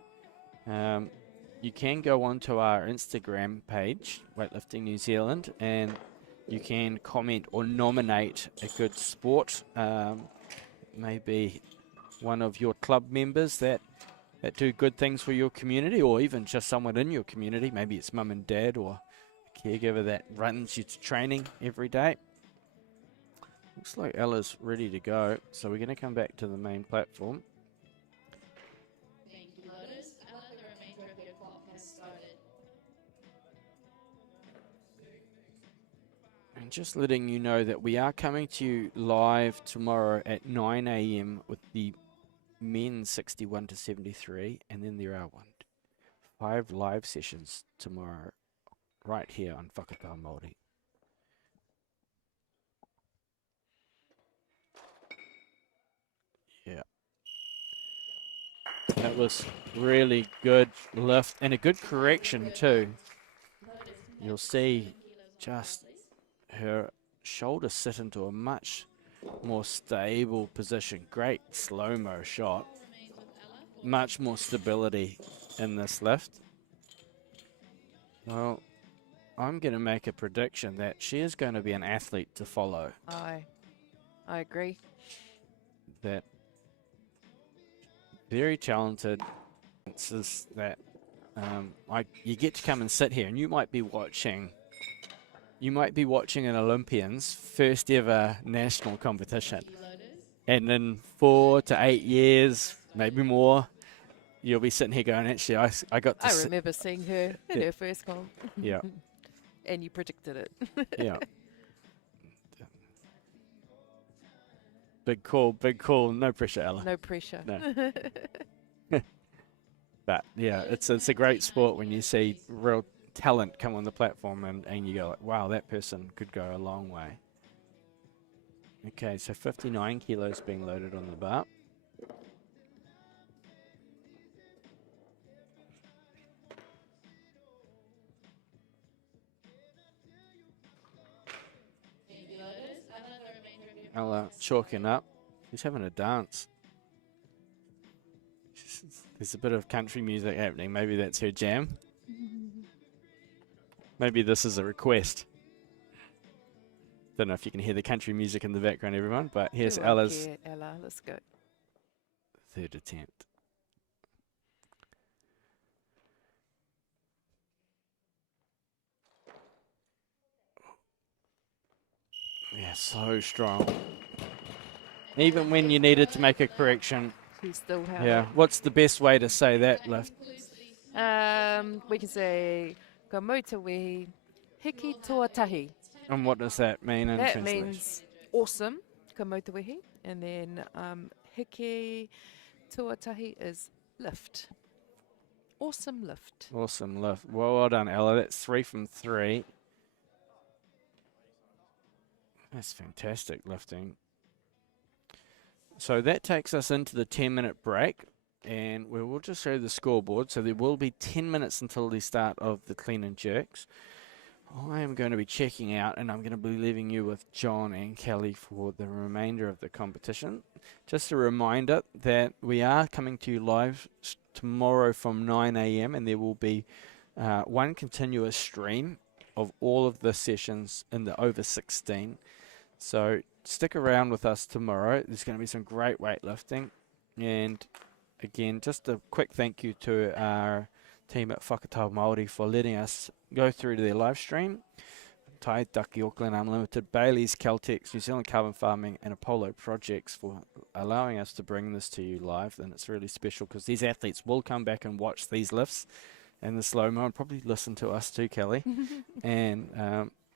you can go onto our Instagram page, Weightlifting New Zealand, and you can comment or nominate a good sport. Maybe one of your club members that do good things for your community, or even just someone in your community. Maybe it's mum and dad or a caregiver that runs you to training every day. Looks like Ella's ready to go, so we're going to come back to the main platform. Thank you, Lotus. Ella, the remainder of your clock has started. And just letting you know that we are coming to you live tomorrow at 9 a.m. with the men's 61 to 73, and then there are 5 live sessions tomorrow right here on Whakatā Māori. Yeah. That was really good lift and a good correction too. You'll see just her shoulder sit into a much more stable position. Great slow-mo shot. Much more stability in this lift. Well, I'm going to make a prediction that she is going to be an athlete to follow. I agree. That very talented. It's just that you get to come and sit here, and you might be watching an Olympian's first ever national competition, and in 4 to 8 years, maybe more, you'll be sitting here going, actually, I got to I remember seeing her in her first comp. Yeah. And you predicted it. Yeah. Big call, no pressure, Ella. No pressure. No. But yeah, it's a great sport when you see real talent come on the platform and you go like, wow, that person could go a long way. Okay, so 59 kilos being loaded on the bar. Ella chalking up. She's having a dance. There's a bit of country music happening. Maybe that's her jam. Maybe this is a request. Don't know if you can hear the country music in the background, everyone, but here's Ella's Ella, let's go. third attempt. Yeah, so strong. Even when you needed to make a correction. She still held. Yeah, what's the best way to say that lift? We can say, ka mauta wehi, hiki tuatahi. And what does that mean in That translation? means awesome, ka mauta wehi. And then hiki tuatahi is lift. Awesome lift. Awesome lift. Well done, Ella. That's 3 from 3. That's fantastic lifting. So that takes us into the 10-minute break, and we will just show the scoreboard. So there will be 10 minutes until the start of the clean and jerks. I am going to be checking out, and I'm going to be leaving you with John and Kelly for the remainder of the competition. Just a reminder that we are coming to you live tomorrow from 9 a.m. and there will be one continuous stream of all of the sessions in the over 16. So stick around with us tomorrow. There's going to be some great weightlifting. And again, just a quick thank you to our team at Whakatā Māori for letting us go through to their live stream. Taitaki Auckland Unlimited, Bailey's, Caltex, New Zealand Carbon Farming and Apollo Projects for allowing us to bring this to you live. And it's really special because these athletes will come back and watch these lifts and the slow-mo and probably listen to us too, Kelly. And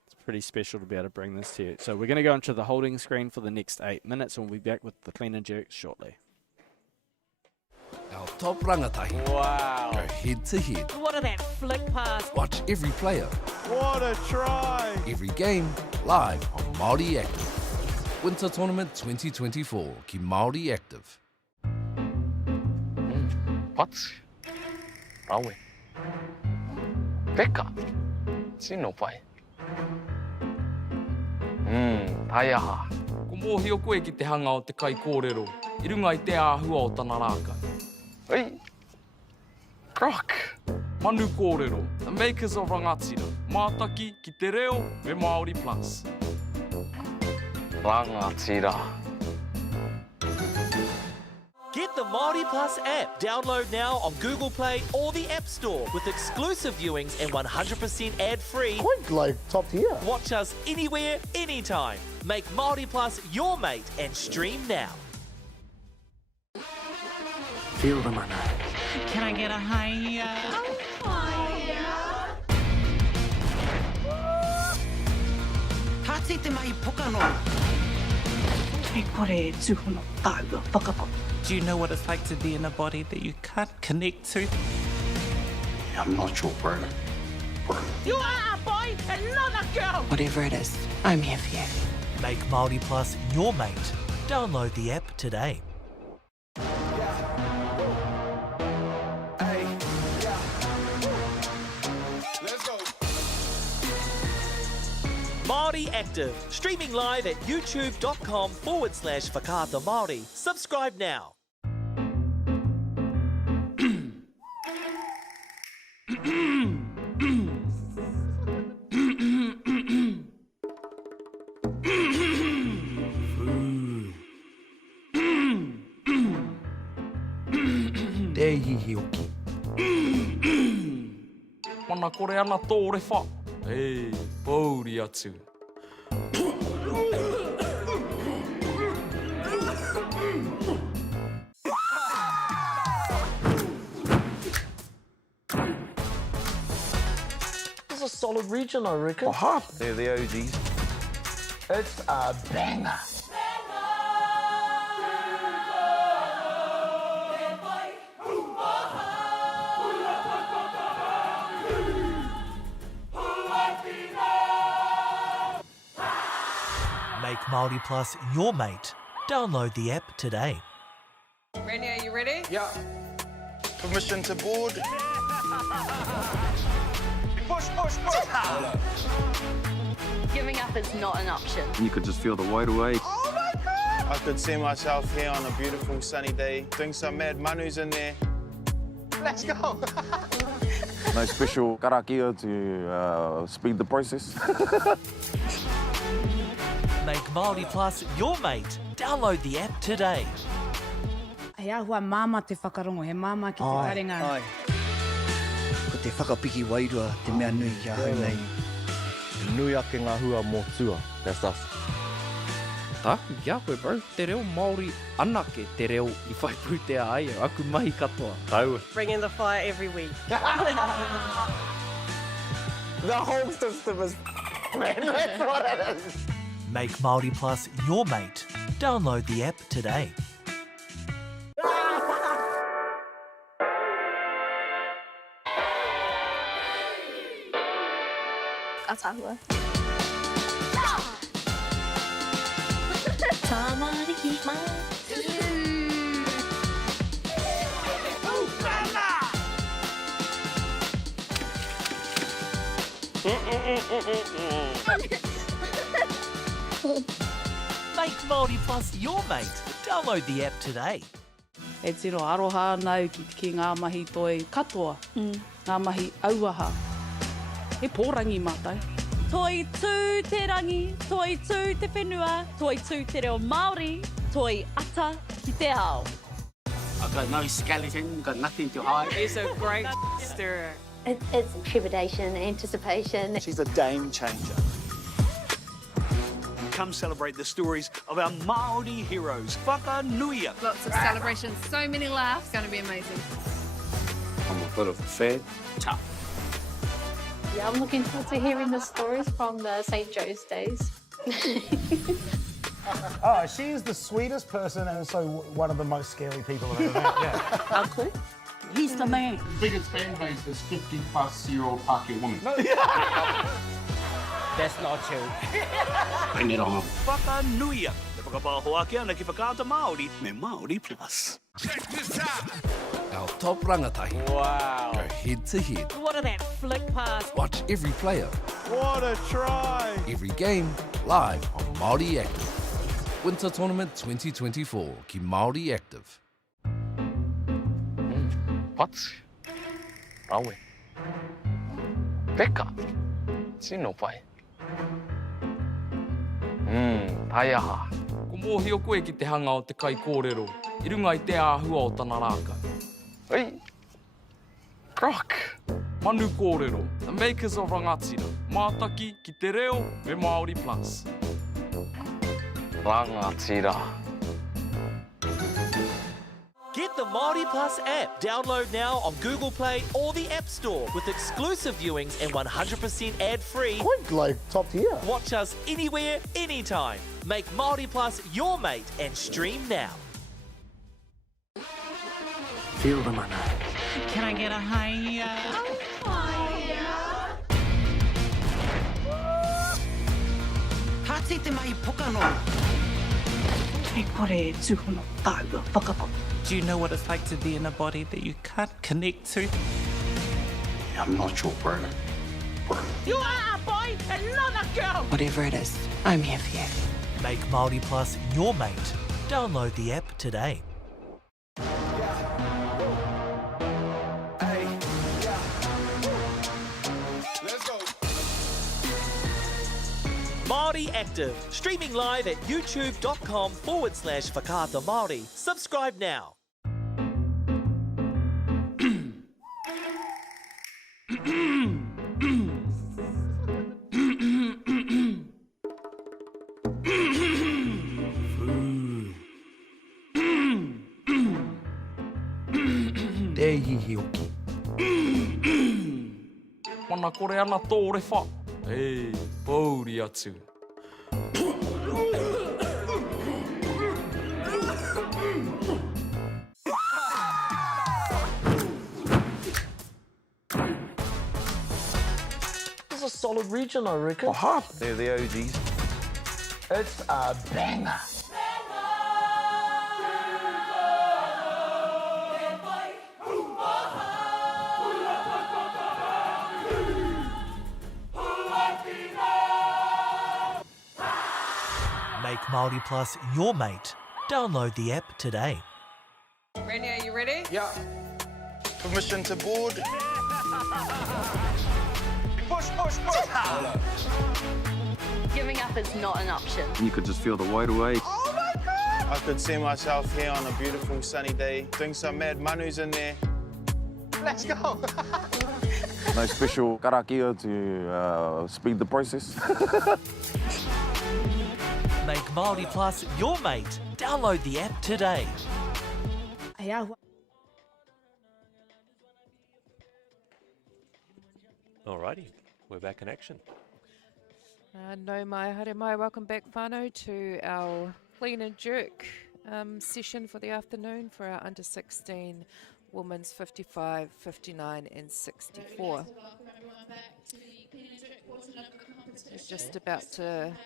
it's pretty special to be able to bring this to you. So we're going to go into the holding screen for the next 8 minutes and we'll be back with the clean and jerks shortly. Our top rangatahi. Wow. Go head to head. What are that flick pass? Watch every player, What a try! every game, live on Māori Active. Winter Tournament 2024 ki Māori Active. Pats. Rawe. Peka. Sino pai. Taiaha. Ko mōhio koe ki te hanga o te kai kōrero. I runga I te āhua o tana rākai. Oi. Croc. Manu kōrero. The makers of rangatira. Mātaki ki te reo me Māori Plus. Rangatira. Get the Māori Plus app. Download now on Google Play or the App Store with exclusive viewings and 100% ad-free. Quite like top tier. Watch us anywhere, anytime. Make Māori Plus your mate and stream now. Feel the mana. Can I get a hiya? Tāti te mai pokano. Hei kore tūhono tāua whakako. Do you know what it's like to be in a body that you can't connect to? I'm not your bro. You are a boy and not a girl! Whatever it is, I'm here for you. Make Māori Plus your mate. Download the app today. Māori Active, streaming live at youtube.com/Whakaata Māori. Subscribe now. Te hihi oki. Mana kore ana tōre wha. Ei, pauri atu. This is a solid region, I reckon. Aha, they're the OGs. It's a banger. Make Māori Plus your mate. Download the app today. Rennie, are you ready? Yeah. Permission to board. Push, push, push. Giving up is not an option. You could just feel the weight away. Oh my God! I could see myself here on a beautiful sunny day, doing some mad manus in there. Let's go. No special karakia to speed the process. Make Māori Plus your mate. Download the app today. Hei ahua māma te whakarongo, he māma ki te taringa. Ai. Ko te whakapiki wairua te mea nui kia hau nei. Nui ake ngā hua mō tua. That's us. Tāku kia koe, bro. Te reo Māori anake te reo I whai pūtea ai. Aku mahi katoa. Taua. Bringing the fire every week. The whole system is... Man, that's what it is. Make Māori Plus your mate. Download the app today. Aotearoa. Tamari keep my... Make Māori Plus your mate. Download the app today. E tiro aroha nau ki ngā mahi toi katoa. Ngā mahi auaha. He pōrangi mātai. Toi tū te rangi, toi tū te whenua, toi tū te reo Māori, toi ata ki te ao. I've got no skeleton, got nothing to hide. He's a great stirrer. It's trepidation, anticipation. She's a game changer. Come celebrate the stories of our Māori heroes. Whakanuia. Lots of celebrations, so many laughs, going to be amazing. I'm a bit of a fan. Tough. Yeah, I'm looking forward to hearing the stories from the St. Joe's days. Oh, she is the sweetest person and also one of the most scary people I've ever met. Yeah. Uncle, he's the man. Biggest fan base is 50-plus-year-old Pākehā women. That's not true. Bring it on. Whakanuia. Te whakapāhoa ki ana ki whakaata Māori me Māori Plus. Our top rangatahi Wow. go head to head. What are that flick pass? Watch every player, What a try! every game, live on Māori Active. Winter Tournament 2024 ki Māori Active. Pats. Rawe. Peka. Sino pai. Tai aha. Ko mōhi o koe ki te hanga o te kai kōrero. I runga I te āhua o tana rākau. Hei. Croc. Manu kōrero. The makers of rangatira. Mātaki ki te reo me Māori Plus. Rangatira. Get the Māori Plus app. Download now on Google Play or the App Store with exclusive viewings and 100% ad-free. Quite like top tier. Watch us anywhere, anytime. Make Māori Plus your mate and stream now. Feel the mana. Can I get a hiya? Tāti te mai pokano. Te kore tūhono tāua whakako. Do you know what it's like to be in a body that you can't connect to? I'm not your bro. You are a boy and not a girl. Whatever it is, I'm here for you. Make Māori Plus your mate. Download the app today. Māori Active, streaming live at youtube.com/Whakaata Māori. Subscribe now. Te hihi oki. Mana kore ana tōre wha. Hei, pauri atu. This is a solid region, I reckon. Aha, they're the OGs. It's a banger. Make Māori Plus your mate. Download the app today. Rennie, are you ready? Yeah. Permission to board. Push, push, push. Giving up is not an option. You could just feel the weight away. Oh my God! I could see myself here on a beautiful sunny day, doing some mad manus in there. Let's go. No special karakia to speed the process. Make Māori Plus your mate. Download the app today. Alrighty, we're back in action. No mai, haere mai. Welcome back, whānau, to our clean and jerk session for the afternoon for our under 16 women's 55, 59 and 64. It's just about to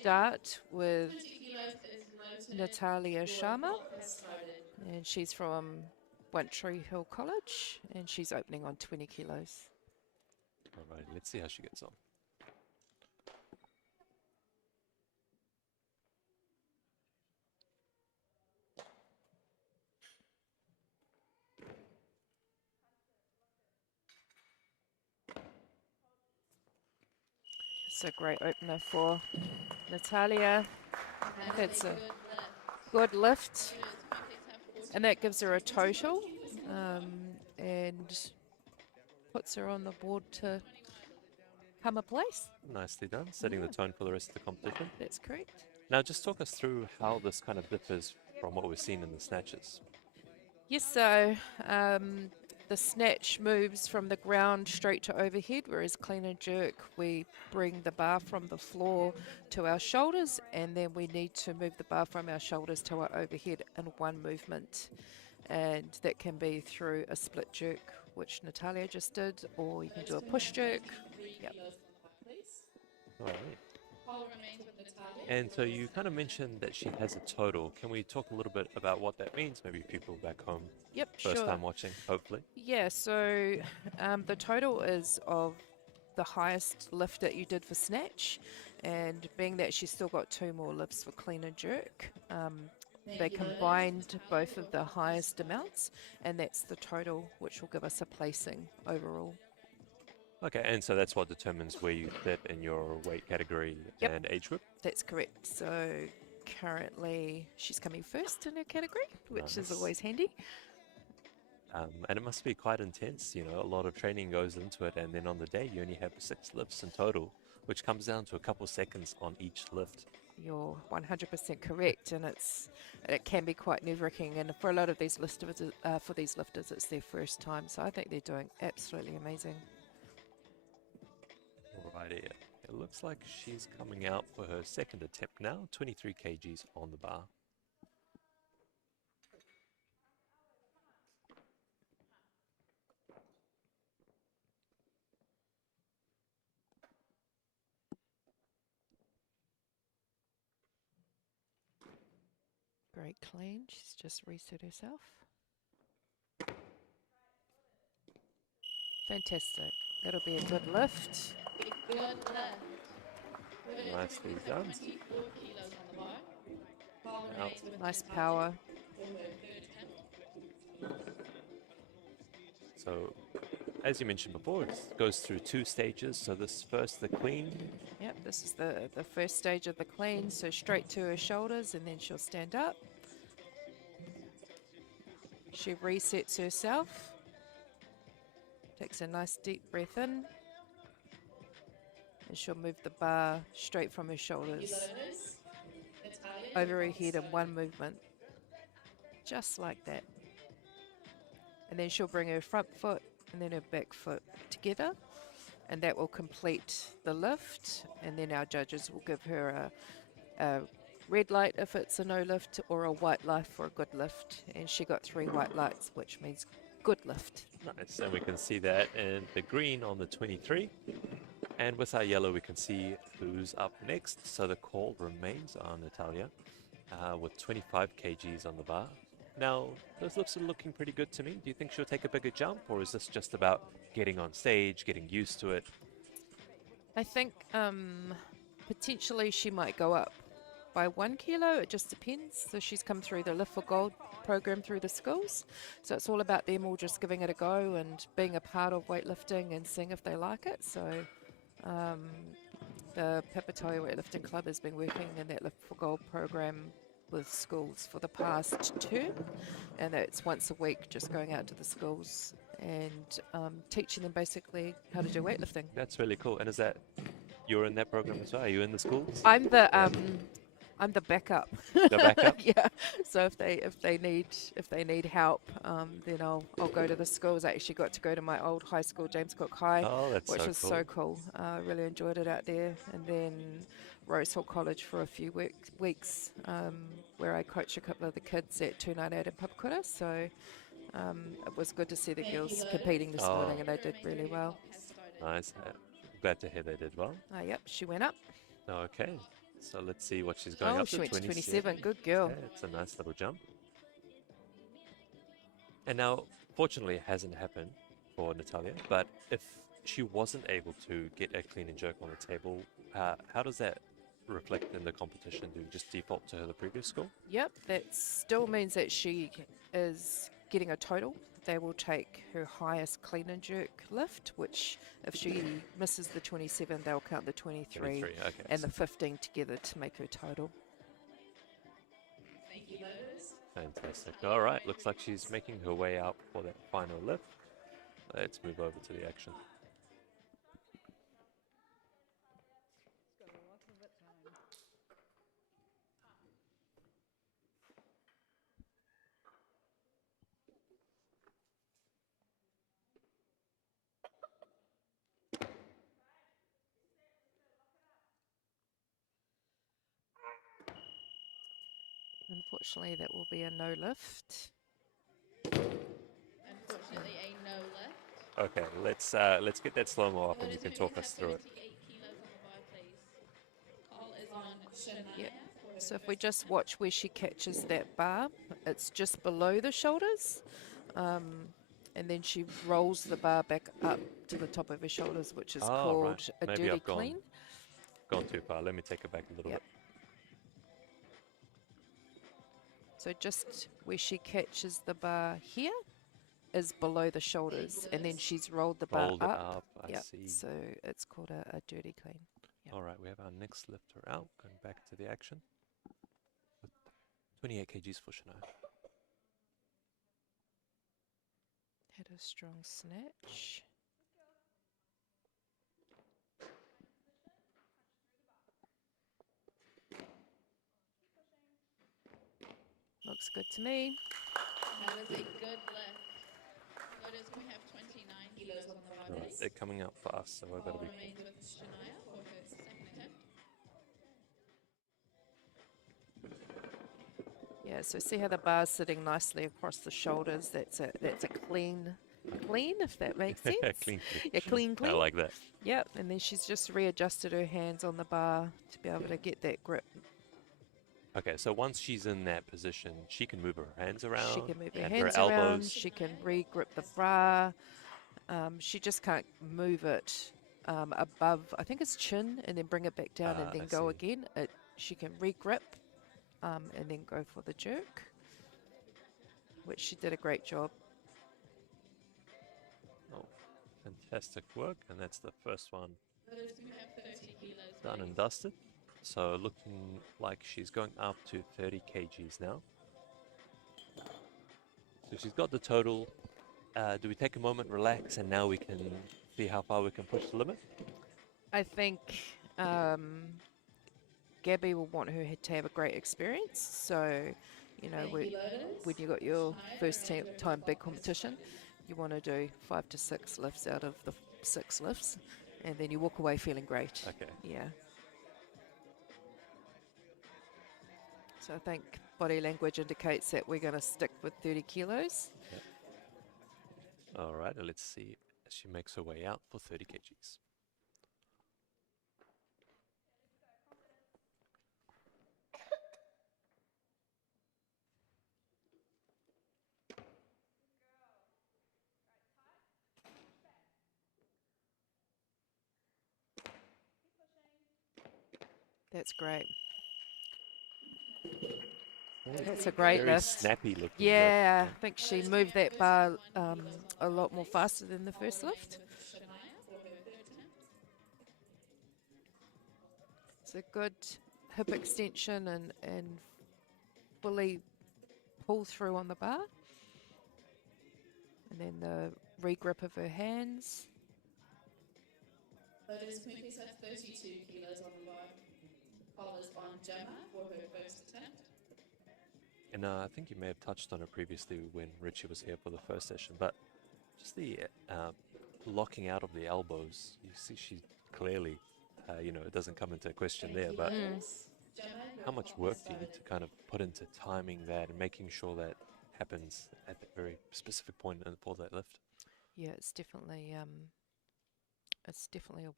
start with Natalia Sharma, and she's from Wintry Hill College, and she's opening on 20 kilos. Alright, let's see how she gets on. It's a great opener for Natalia. That's a good lift, and that gives her a total and puts her on the board to come a place. Nicely done, setting the tone for the rest of the competition. That's correct. Now just talk us through how this kind of differs from what we've seen in the snatches. Yes, so the snatch moves from the ground straight to overhead, whereas clean and jerk, we bring the bar from the floor to our shoulders, and then we need to move the bar from our shoulders to our overhead in one movement. And that can be through a split jerk, which Natalia just did, or you can do a push jerk. Yep. All right. And so you kind of mentioned that she has a total. Can we talk a little bit about what that means? Maybe people back home, first time watching, hopefully. Yeah, so the total is of the highest lift that you did for snatch, and being that she's still got 2 more lifts for clean and jerk, they combined both of the highest amounts, and that's the total, which will give us a placing overall. Okay, and so that's what determines where you fit in your weight category and age group? That's correct. So currently she's coming first in her category, which is always handy. And it must be quite intense, you know, a lot of training goes into it, and then on the day you only have 6 lifts in total, which comes down to a couple seconds on each lift. You're 100% correct, and it can be quite nerve-wracking. And for a lot of these lifters, it's their first time. So I think they're doing absolutely amazing. Alrighty, it looks like she's coming out for her second attempt now, 23 kgs on the bar. Great clean. She's just reset herself. Fantastic. That'll be a good lift. Nicely done. Now, nice power. So, as you mentioned before, it goes through 2 stages. So this first, the clean. Yep, this is the first stage of the clean. So straight to her shoulders, and then she'll stand up. She resets herself. Takes a nice deep breath in. And she'll move the bar straight from her shoulders over her head in one movement. Just like that. And then she'll bring her front foot and then her back foot together. And that will complete the lift. And then our judges will give her a red light if it's a no lift, or a white light for a good lift. And she got 3 white lights, which means good lift. Nice, and we can see that in the green on the 23. And with our yellow, we can see who's up next. So the call remains on Natalia with 25 kgs on the bar. Now, those lifts are looking pretty good to me. Do you think she'll take a bigger jump, or is this just about getting on stage, getting used to it? I think potentially she might go up by 1 kilo. It just depends. So she's come through the Lift for Gold program through the schools. So it's all about them all just giving it a go and being a part of weightlifting and seeing if they like it. So the Papatoetoe Weightlifting Club has been working in that Lift for Gold program with schools for the past term, and it's once a week just going out to the schools and teaching them basically how to do weightlifting. That's really cool. And is that, you're in that program as well? Are you in the schools? I'm the backup. The backup? Yeah. So if they need help, then I'll go to the schools. I actually got to go to my old high school, James Cook High, which was so cool. Really enjoyed it out there. And then Rose Hall College for a few weeks, where I coached a couple of the kids at 298 in Papatoetoe. So it was good to see the girls competing this morning, and they did really well. Nice. Glad to hear they did well. Yep, she went up. Okay. So let's see what she's going up to. She went to 27. Good girl. Yeah, it's a nice little jump. And now, fortunately, it hasn't happened for Natalia, but if she wasn't able to get a clean and jerk on the table, how does that reflect in the competition? Do you just default to the previous score? Yep, that still means that she is getting a total. They will take her highest clean and jerk lift, which if she misses the 27, they'll count the 23 okay. and the 15 together to make her total. Fantastic. All right, looks like she's making her way out for that final lift. Let's move over to the action. Unfortunately, that will be a no lift. Unfortunately, a no lift. Okay, let's get that slow-mo up and you can talk us through it. Cole is on Shania. Yep. So if we just watch where she catches that bar, it's just below the shoulders. And then she rolls the bar back up to the top of her shoulders, which is called right. a Maybe dirty I've clean. gone too far. Let me take it back a little Yep. bit. So just where she catches the bar here is below the shoulders, and then she's rolled the bar Rolled it up. up, I Yep. see. So it's called a dirty clean. Yep. All right, we have our next lifter out, going back to the action. 28 kgs for Shania. Had a strong snatch. Looks good to me. That was a good lift. Notice we have 29 kilos on the bar, Right, please. they're coming out for us, so I've got to Cole be remains with Shania for her second attempt. Yeah, so see how the bar's sitting nicely across the shoulders. That's a clean, if that makes sense. clean. Yeah, clean. I like that. Yep, and then she's just readjusted her hands on the bar to be able to get that grip. Okay, so once she's in that position, she can move her hands around. She can move her and hands her around. elbows. She can re-grip the bra. She just can't move it above, I think it's chin, and then bring it back down and then I go see. again. She can re-grip and then go for the jerk, which she did a great job. Oh, fantastic work, and that's the first one Notice we have 30 kilos. done and dusted. So looking like she's going up to 30 kgs now. So she's got the total. Do we take a moment, relax, and now we can see how far we can push the limit? I think Gabby will want her to have a great experience. So, you know, when you got your first time big competition, you want to do 5 to 6 lifts out of the 6 lifts, and then you walk away feeling great. Okay. Yeah. So I think body language indicates that we're going to stick with 30 kilos. Yep. All right, let's see as she makes her way out for 30 kgs. That's great. That's a great Very lift. snappy looking lift. Yeah, I think she moved that bar a lot more faster than the first lift. It's a good hip extension and fully pull through on the bar. And then the re-grip of her hands. Notice we have 32 kilos on the bar. Cole is on Gemma for her first attempt. And I think you may have touched on it previously when Richie was here for the first session, but just the locking out of the elbows. You see she clearly, you know, it doesn't come into question there, but how much work do you need to kind of put into timing that and making sure that happens at that very specific point for that lift? Yeah, it's definitely a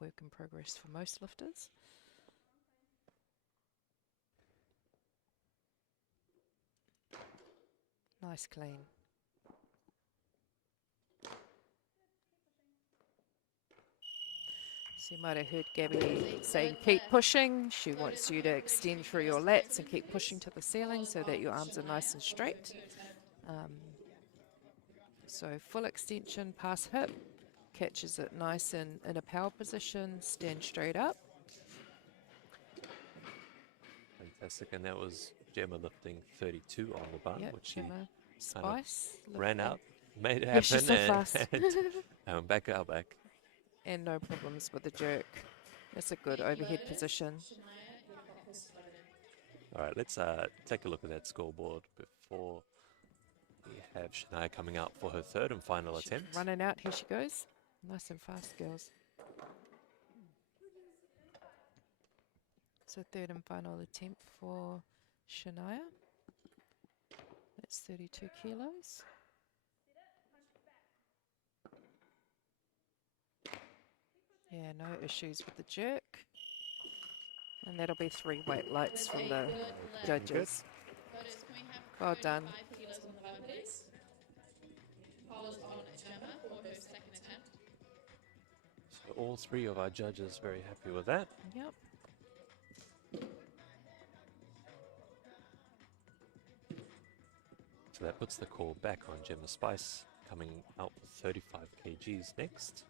work in progress for most lifters. Nice clean. So you might have heard Gabby saying keep pushing. She wants you to extend through your lats and keep pushing to the ceiling so that your arms are nice and straight. So full extension past hip, catches it nice in a power position, stand straight up. Fantastic, and that was Gemma lifting 32 on the bar, Yep, which she Gemma kind Spice of ran lifting. out, made it Yeah, happen, she's so fast. and back out back. And no problems with the jerk. That's a good overhead position. All right, let's take a look at that scoreboard before we have Shania coming out for her third and final attempt. Running out, here she goes. Nice and fast, girls. So third and final attempt for Shania. That's 32 kilos. Yeah, no issues with the jerk. And that'll be 3 weight lights from the judges. Voters, can we have Well done. 5 kilos on the bar, please? Poll is on Gemma for her second attempt. So all 3 of our judges very happy with that. Yep. So that puts the call back on Gemma Spice, coming out with 35 kgs next.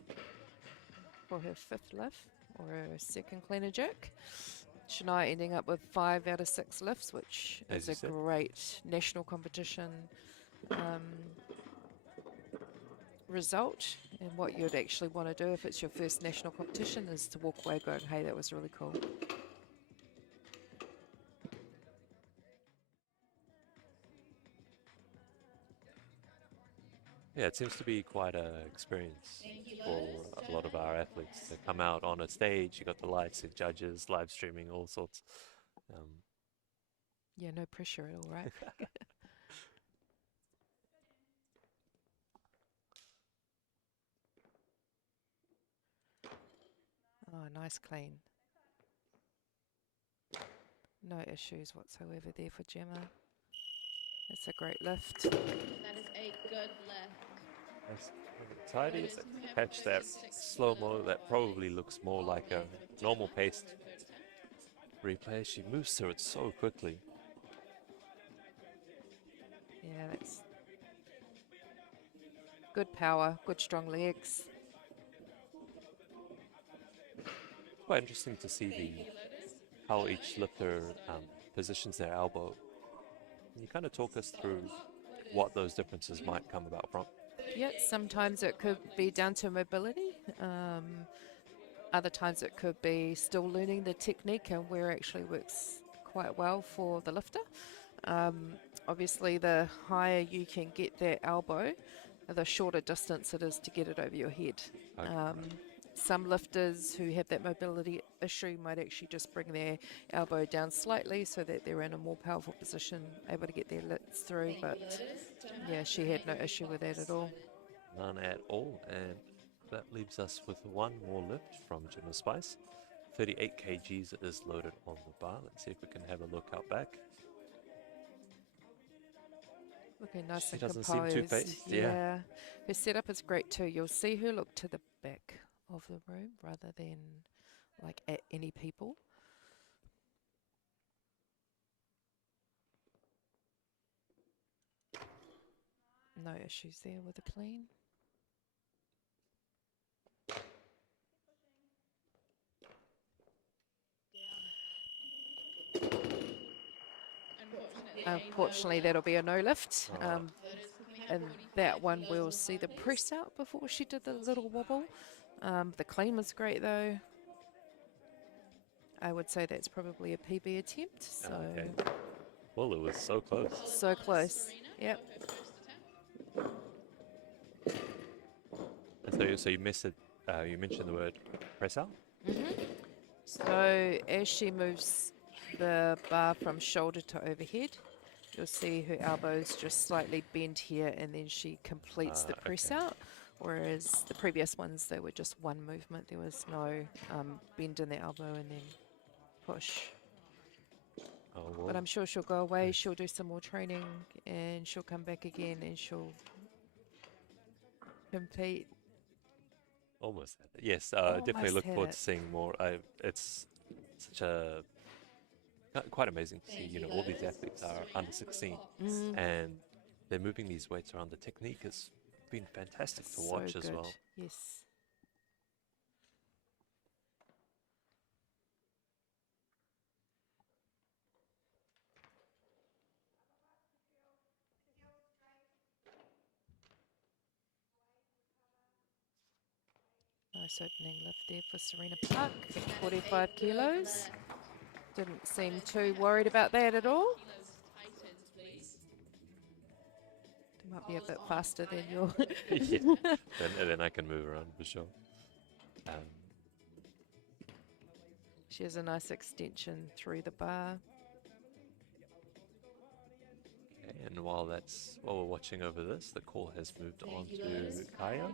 For her 5th lift, or her 2nd clean and jerk. Shania ending up with 5 out of 6 lifts, which As is you a said. great national competition result. And what you'd actually want to do if it's your first national competition is to walk away going, hey, that was really cool. Yeah, it seems to be quite an experience for a lot of our athletes to come out on a stage. You got the lights, the judges, live streaming, all sorts. Yeah, no pressure at all, right? Oh, nice clean. No issues whatsoever there for Gemma. That's a great lift. That is a good lift. Nice. Tidy. Catch that slow-mo that probably looks more like a normal paced replay. She moves through it so quickly. Yeah, that's good power, good strong legs. Quite interesting to see how each lifter positions their elbow. Can you kind of talk us through what those differences might come about from? Yeah, sometimes it could be down to mobility. Other times it could be still learning the technique and where it actually works quite well for the lifter. Obviously, the higher you can get that elbow, the shorter distance it is to get it over your head. Some lifters who have that mobility issue might actually just bring their elbow down slightly so that they're in a more powerful position, able to get their lifts through. But yeah, she had no issue with that at all. None at all, and that leaves us with 1 more lift from Gemma Spice. 38 kgs is loaded on the bar. Let's see if we can have a look out back. Looking nice She and doesn't composed. seem two-faced, yeah. Her setup is great too. You'll see her look to the back of the room rather than like at any people. No issues there with the clean. Unfortunately, that'll be a no lift. And that one we'll see the press out before she did the little wobble. The clean was great though. I would say that's probably a PB attempt. So Okay. Well, it was so close. So close. Yep. And so you missed it. You mentioned the word press out. So as she moves the bar from shoulder to overhead, you'll see her elbows just slightly bend here, and then she completes the press out. Whereas the previous ones, they were just one movement. There was no bend in the elbow and then push. Oh, well. But I'm sure she'll go away, she'll do some more training, and she'll come back again and she'll compete. Almost had it. Yes, Almost definitely look had forward it. to seeing more. It's such a quite amazing to see. All these athletes are under 16, and they're moving these weights around. The technique has been fantastic to watch as well. Yes. Nice opening lift there for Serena Park, 45 kilos. Didn't seem too worried about that at all. They might be a bit faster than your... Yeah. Then I can move around for sure. She has a nice extension through the bar. Okay. And while we're watching over this, the call has moved on to Kaya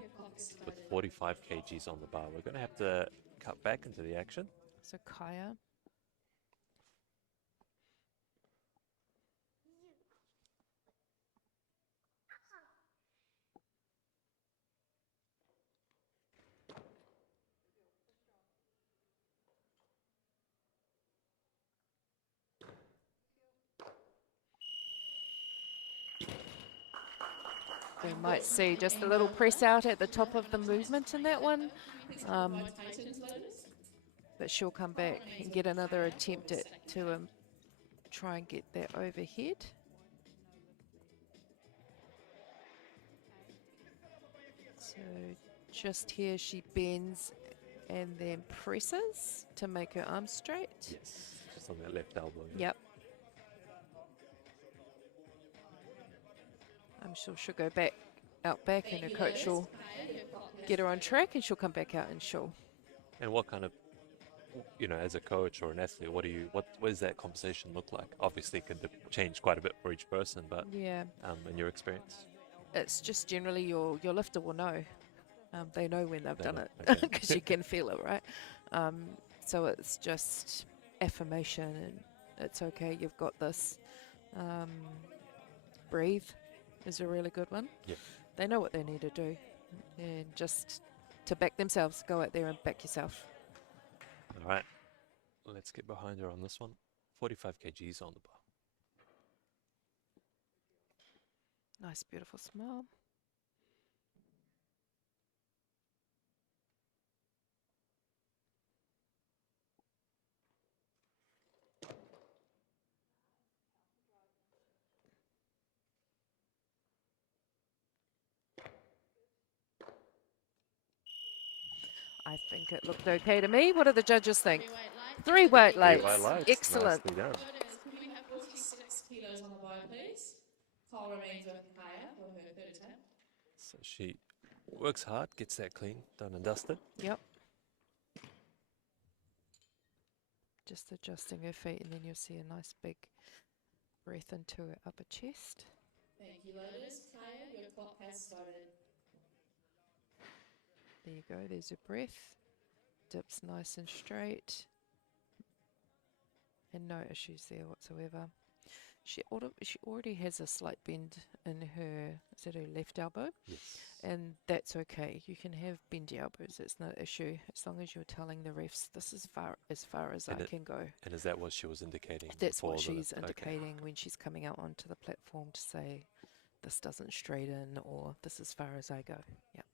with 45 kgs on the bar. We're going to have to cut back into the action. So Kaya. We might see just a little press out at the top of the movement in that one. But she'll come back and get another attempt to try and get that overhead. So just here she bends and then presses to make her arm straight. Yes, just on that left elbow. Yep. I'm sure she'll go back out back and her coach will get her on track and she'll come back out and she'll. And what kind of, as a coach or an athlete, what does that conversation look like? Obviously it can change quite a bit for each person, but yeah, in your experience? It's just generally your lifter will know. They know when they've done it because you can feel it, right? So it's just affirmation and it's okay, you've got this. Breathe is a really good one. Yeah. They know what they need to do and just to back themselves, go out there and back yourself. All right, let's get behind her on this one. 45 kgs on the bar. Nice, beautiful smile. I think it looked okay to me. What do the judges think? 3 weight lights. 3 weight lights. Excellent. Nicely done. Can we have 46 kilos on the bar, please? Cole remains with Kaya for her third attempt. So she works hard, gets that clean, done and dusted. Yep. Just adjusting her feet and then you'll see a nice big breath into her upper chest. Thank you, loaders. Kaya, your clock has started. There you go, there's your breath. Dips nice and straight. And no issues there whatsoever. She already has a slight bend in her, is it her left elbow? Yes. And that's okay. You can have bendy elbows, it's no issue. As long as you're telling the refs, this is as far as I can go. And is that what she was indicating? That's what she's indicating when she's coming out onto the platform to say, this doesn't straighten or this is as far as I go. Yep.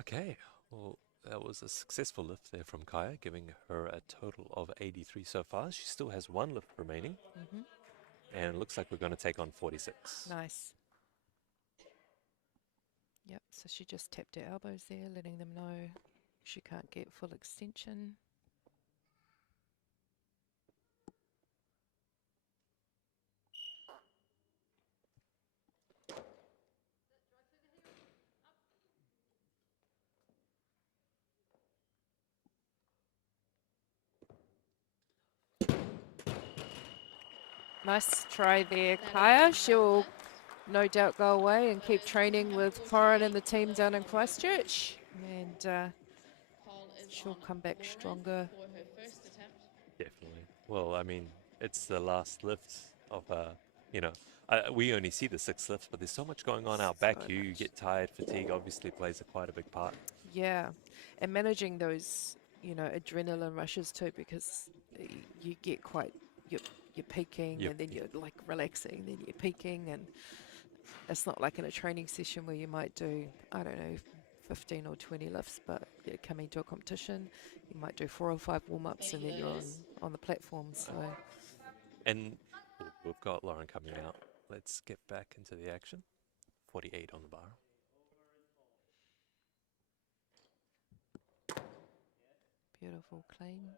Okay, well, that was a successful lift there from Kaya, giving her a total of 83 so far. She still has 1 lift remaining. And it looks like we're going to take on 46. Nice. Yep, so she just tapped her elbows there, letting them know she can't get full extension. Nice try there, Kaya. She'll no doubt go away and keep training with Corin and the team down in Christchurch. And she'll come back stronger. Definitely. Well, I mean, it's the last lift of, we only see the 6 lifts, but there's so much going on out back. You get tired, fatigue obviously plays quite a big part. Yeah, and managing those, adrenaline rushes too, because you get quite, you're peaking and then you're like relaxing, then you're peaking, and it's not like in a training session where you might do, I don't know, 15 or 20 lifts, but you're coming to a competition, you might do 4 or 5 warm-ups and then you're on the platform. So. And we've got Lauren coming out. Let's get back into the action. 48 on the bar. Beautiful, clean.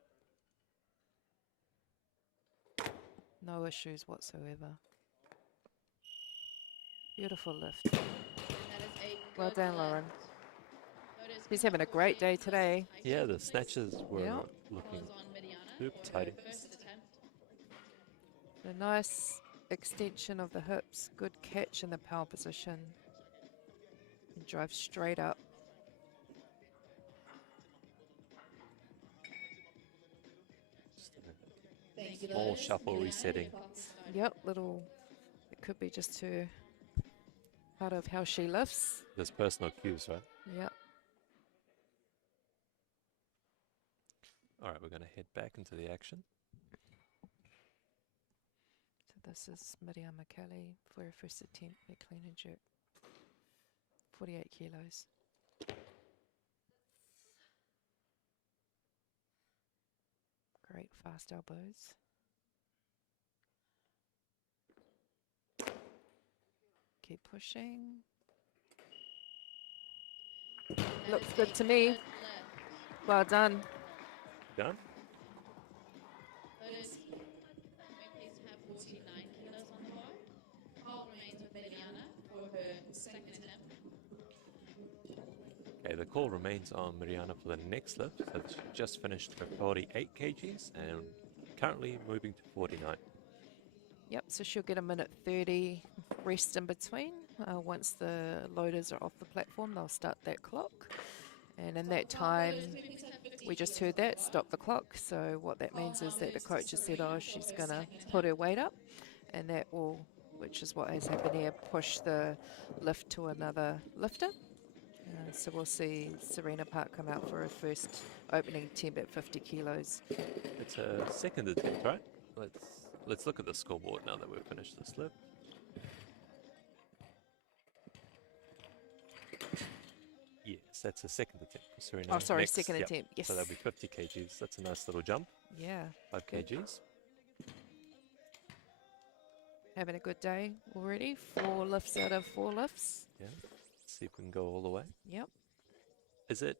No issues whatsoever. Beautiful lift. Well done, Lauren. She's having a great day today. Yeah, the snatches were looking super tidy. So nice extension of the hips, good catch in the power position. And drive straight up. Small shuffle resetting. Yep, little, it could be just her, part of how she lifts. There's personal cues, right? Yep. All right, we're going to head back into the action. So this is Miriam Kelly for her first attempt at clean and jerk. 48 kilos. Great fast elbows. Keep pushing. Looks good to me. Well done. Done? Lotus, may please have 49 kilos on the bar. Cole remains with Eliana for her second attempt. Okay, the call remains on Mariana for the next lift. So she just finished her 48 kgs and currently moving to 49. Yep, so she'll get a minute 30 rest in between. Once the loaders are off the platform, they'll start that clock. And in that time, we just heard that, stop the clock. So what that means is that the coach has said, oh, she's going to put her weight up. And that will, which is what has happened here, push the lift to another lifter. So we'll see Serena Park come out for her first opening attempt at 50 kilos. It's a second attempt, right? Let's look at the scoreboard now that we've finished this lift. Yes, that's a second attempt for Serena. Oh, sorry, Next, second yep. attempt, yes. So that'll be 50 kgs. That's a nice little jump. Yeah. 5 good. kgs. Having a good day already. 4 lifts out of 4 lifts. Yeah. Let's see if we can go all the way. Yep. Is it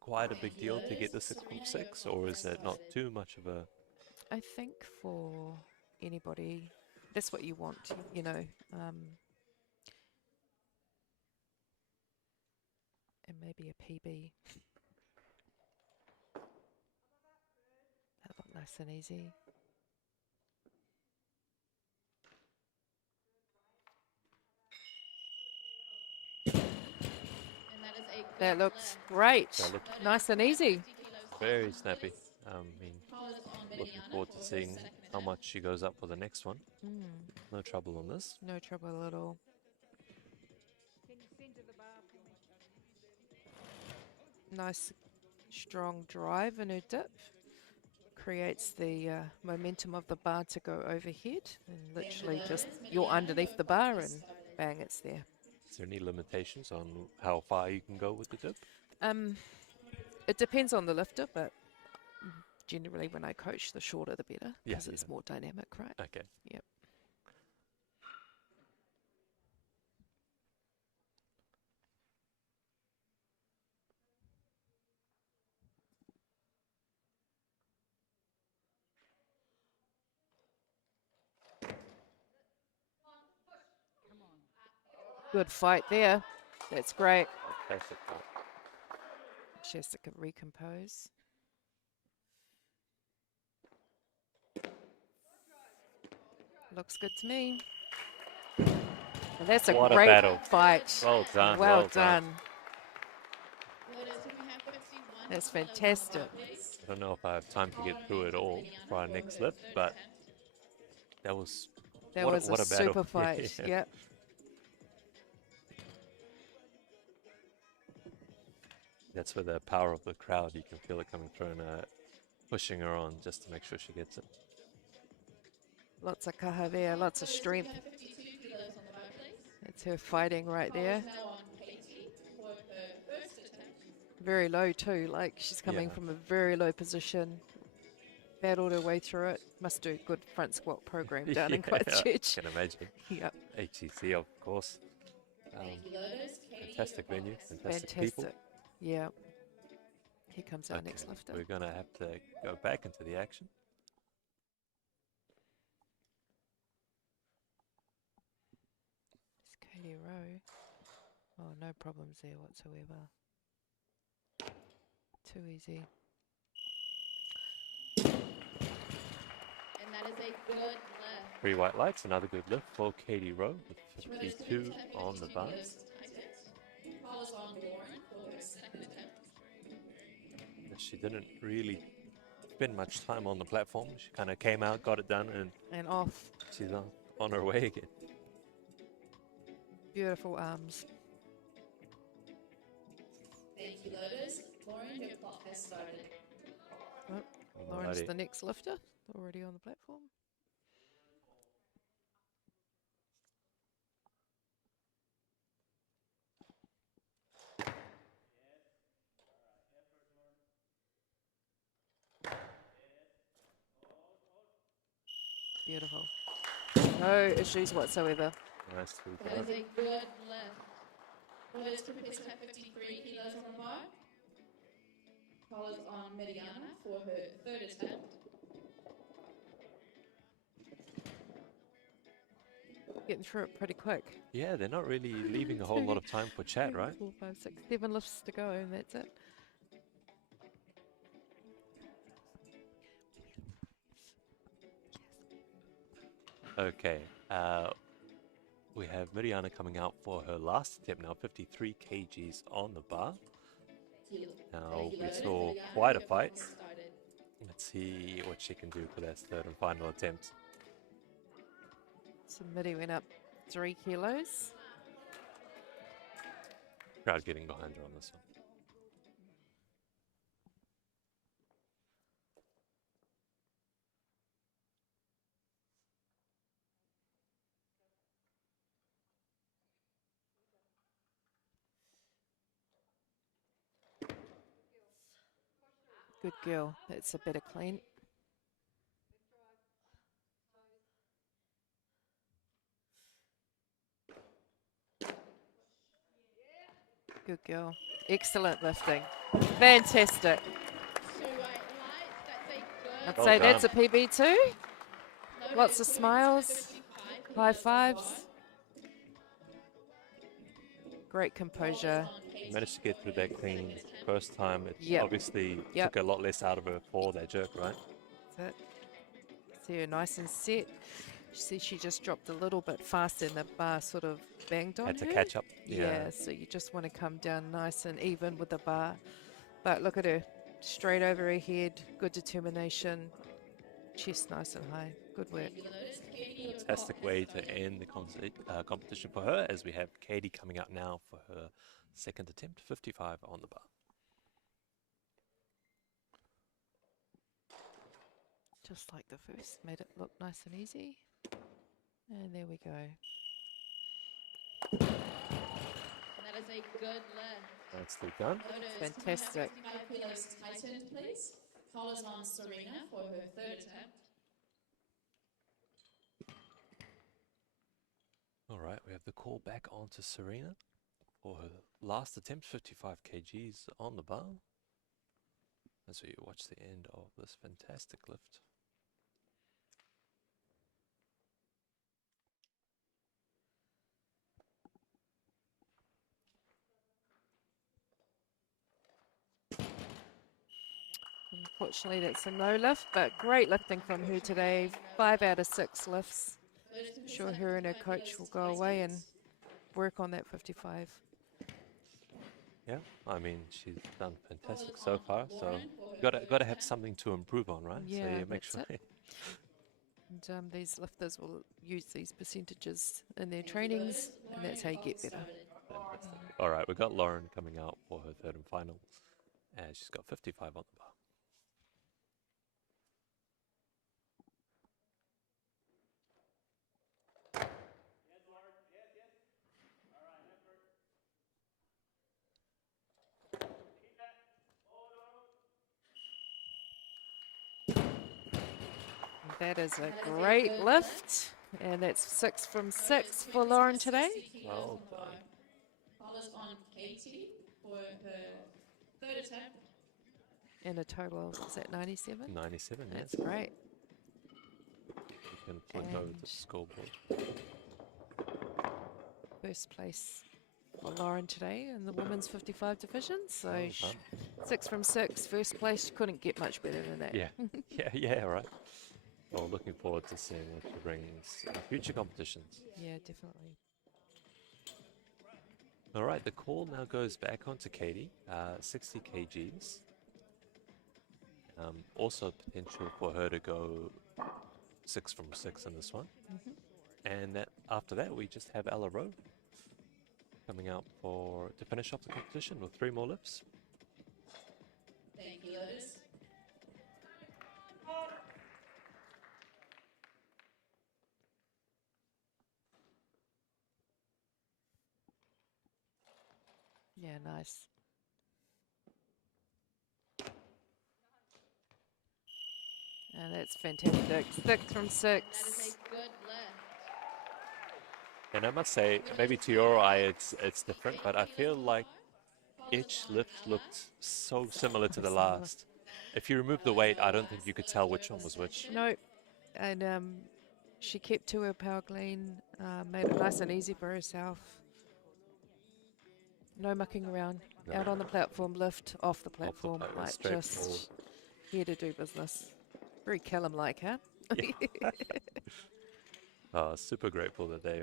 quite a big deal to get the 6 from 6, or is it not too much of a... I think for anybody, that's what you want, you know. And maybe a PB. That look nice and easy. That looks great. That looked Nice and easy. very snappy. Looking forward to seeing how much she goes up for the next one. No trouble on this. No trouble at all. Nice strong drive in her dip. Creates the momentum of the bar to go overhead. And literally just you're underneath the bar and bang, it's there. Is there any limitations on how far you can go with the dip? It depends on the lifter, but generally when I coach, the shorter the better, because Yeah, it's more dynamic, right? Okay. Yep. Good fight there. That's great. Fantastic. She has to recompose. Looks good to me. And that's a What a great battle. fight. Well done. Well well done. That's fantastic. I don't know if I have time to get through it all for our next lift, but that was That what was what a a battle. super fight. Yeah. Yep. That's where the power of the crowd, you can feel it coming through and pushing her on just to make sure she gets it. Lots of kaha there, lots of strength. It's her fighting right there. Very low too, like she's coming Yeah. from a very low position. Battled her way through it. Must do a good front squat program down in Christchurch. I can imagine. Yep. HEC, of course. Fantastic venue, fantastic people. Yeah. Here comes our Okay, next lifter. we're going to have to go back into the action. It's Katie Rowe. Oh, no problems there whatsoever. Too easy. And that is a good lift. Free white lights, another good lift for Katie Rowe with 52 on the bar. Follows on Lauren for her second attempt. She didn't really spend much time on the platform. She kind of came out, got it done, And off. she's on her way again. Beautiful arms. Thank you, loaders. Lauren, your clock has started. Oh, Lauren's Alrighty. the next lifter, already on the platform. Beautiful. No issues whatsoever. Nicely That done. is a good lift. Loaders prepared to have 53 kilos on the bar. Follows on Mediana for her third attempt. Getting through it pretty quick. Yeah, they're not really leaving a whole lot of time for chat, right? 4, 5, 6, 7 lifts to go, and that's it. Okay, we have Miriana coming out for her last attempt now, 53 kgs on the bar. Now, we saw quite a fight. Let's see what she can do for that third and final attempt. So Midi went up 3 kilos. Crowd getting behind her on this one. Good girl. That's a better clean. Good girl. Excellent lifting. Fantastic. I'd Well say that's a done. PB too. Lots of smiles, high fives. Great composure. Managed to get through that clean first time. It Yep. obviously Yep. took a lot less out of her for that jerk, right? That's it. See her nice and set. See, she just dropped a little bit faster and the bar sort of banged on Had to her. catch up. Yeah. So you just want to come down nice and even with the bar. But look at her, straight over her head, good determination, chest nice and high. Good work. Fantastic way to end the competition for her, as we have Katie coming out now for her second attempt, 55 on the bar. Just like the first, made it look nice and easy. And there we go. And that is a good lift. Nicely done. Loaders, Fantastic. 55 kilos tightened, please. Follows on Serena for her third attempt. All right, we have the call back onto Serena for her last attempt, 55 kgs on the bar. As we watch the end of this fantastic lift. Unfortunately, that's a no lift, but great lifting from her today. 5 out of 6 lifts. I'm sure her and her coach will go away and work on that 55. Yeah, I mean, she's done fantastic so far, so got to have something to improve on, right? Yeah, so you make that's sure. it. And these lifters will use these percentages in their trainings, and that's how you get better. Fantastic. All right, we've got Lauren coming out for her third and final, and she's got 55 on the bar. That is a great lift, and that's 6 from 6 for Lauren today. Well done. Follows on Katie for her third attempt. And a total of, is that 97? 97, That's yes. great. You can flip over And the scoreboard. First place for Lauren today in the women's 55 division. So Well sh- done. 6 from 6, first place. Couldn't get much better than that. Yeah, yeah, right. Well, looking forward to seeing what she brings in future competitions. Yeah, definitely. All right, the call now goes back onto Katie, 60 kgs. Also potential for her to go 6 from 6 in this one. And after that, we just have Ella Rowe coming out to finish off the competition with 3 more lifts. Thank you, Lotus. Yeah, nice. And that's fantastic. 6 from 6. That is a good lift. And I must say, maybe to your eye it's different, but I feel like each lift looked so similar to the last. If you remove the weight, I don't think you could tell which one was which. No, and she kept to her power clean, made it nice and easy for herself. No mucking around. No. Out on the platform, lift off the platform, platform, like straightforward. just here to do business. Very Callum-like, huh? Super grateful that they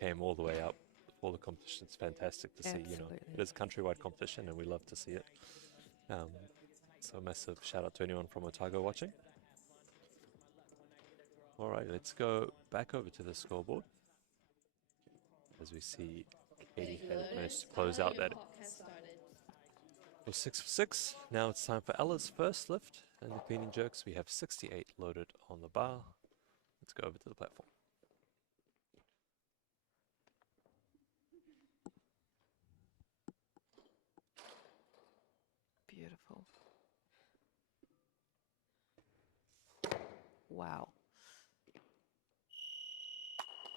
came all the way up for the competition. It's fantastic to see. You know, it is a countrywide competition, and we love to see it. So massive shout out to anyone from Otago watching. All right, let's go back over to the scoreboard as we see Katie has managed to close out that. For 6 for 6. Now it's time for Ella's first lift and the clean and jerks. We have 68 loaded on the bar. Let's go over to the platform. Beautiful. Wow.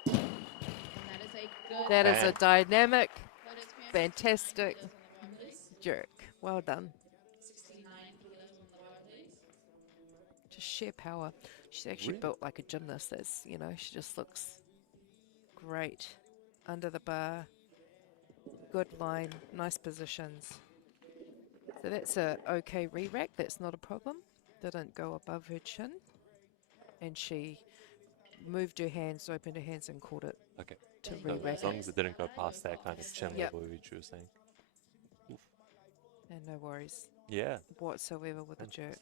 And that is a good That is a dynamic, Lotus, fantastic jerk. Well done. 69 kilos on the bar, please. Just sheer power. She's actually built like a gymnast. That's, you know, she just looks great under the bar. Good line, nice positions. So that's a okay re-rack. That's not a problem. Didn't go above her chin. And she moved her hands, opened her hands and caught it. Okay. To So re-rack as long as it didn't go past that kind of chin level, which you were saying. Oof. And no worries. Yeah. Whatsoever with a jerk.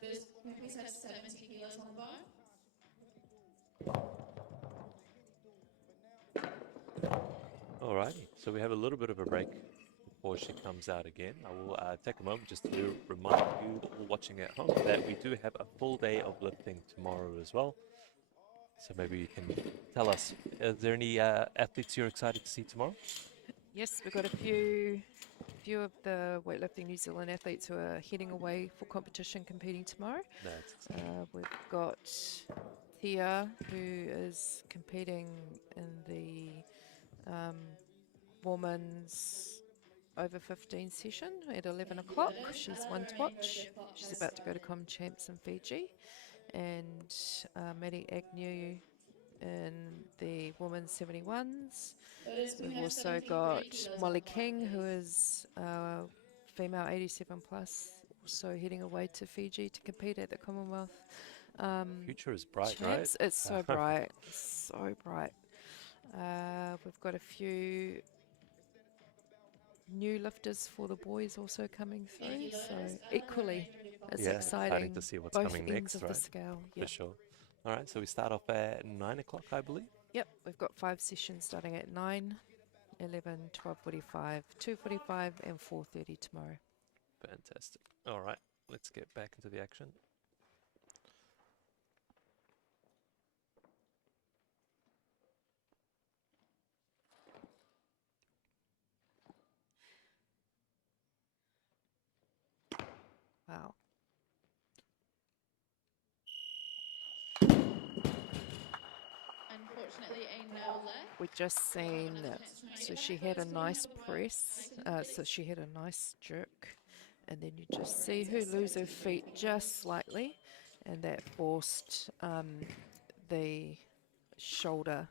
First, can we please have 70 kilos on the bar? Alrighty, so we have a little bit of a break before she comes out again. I will take a moment just to remind you all watching at home that we do have a full day of lifting tomorrow as well. So maybe you can tell us, is there any athletes you're excited to see tomorrow? Yes, we've got a few of the Weightlifting New Zealand athletes who are heading away for competition competing tomorrow. That's exciting. We've got Tia, who is competing in the women's over 15 session at 11 o'clock. She's one to watch. She's about to go to Com Champs in Fiji. And Maddie Agnew in the women's 71s. We've also got Molly King, who is female 87 plus, also heading away to Fiji to compete at the Commonwealth. Future is bright, Champs. right? It's so bright, so bright. We've got a few new lifters for the boys also coming through, so equally it's exciting to see what's both coming ends next, of right? the scale. For sure. All right, so we start off at 9 o'clock, I believe. Yep, we've got 5 sessions starting at 9, 11, 12:45, 2:45 and 4:30 tomorrow. Fantastic. All right, let's get back into the action. Wow. Unfortunately, a no left. We just seen, so she had a nice press, so she had a nice jerk, and then you just see her lose her feet just slightly, and that forced the shoulder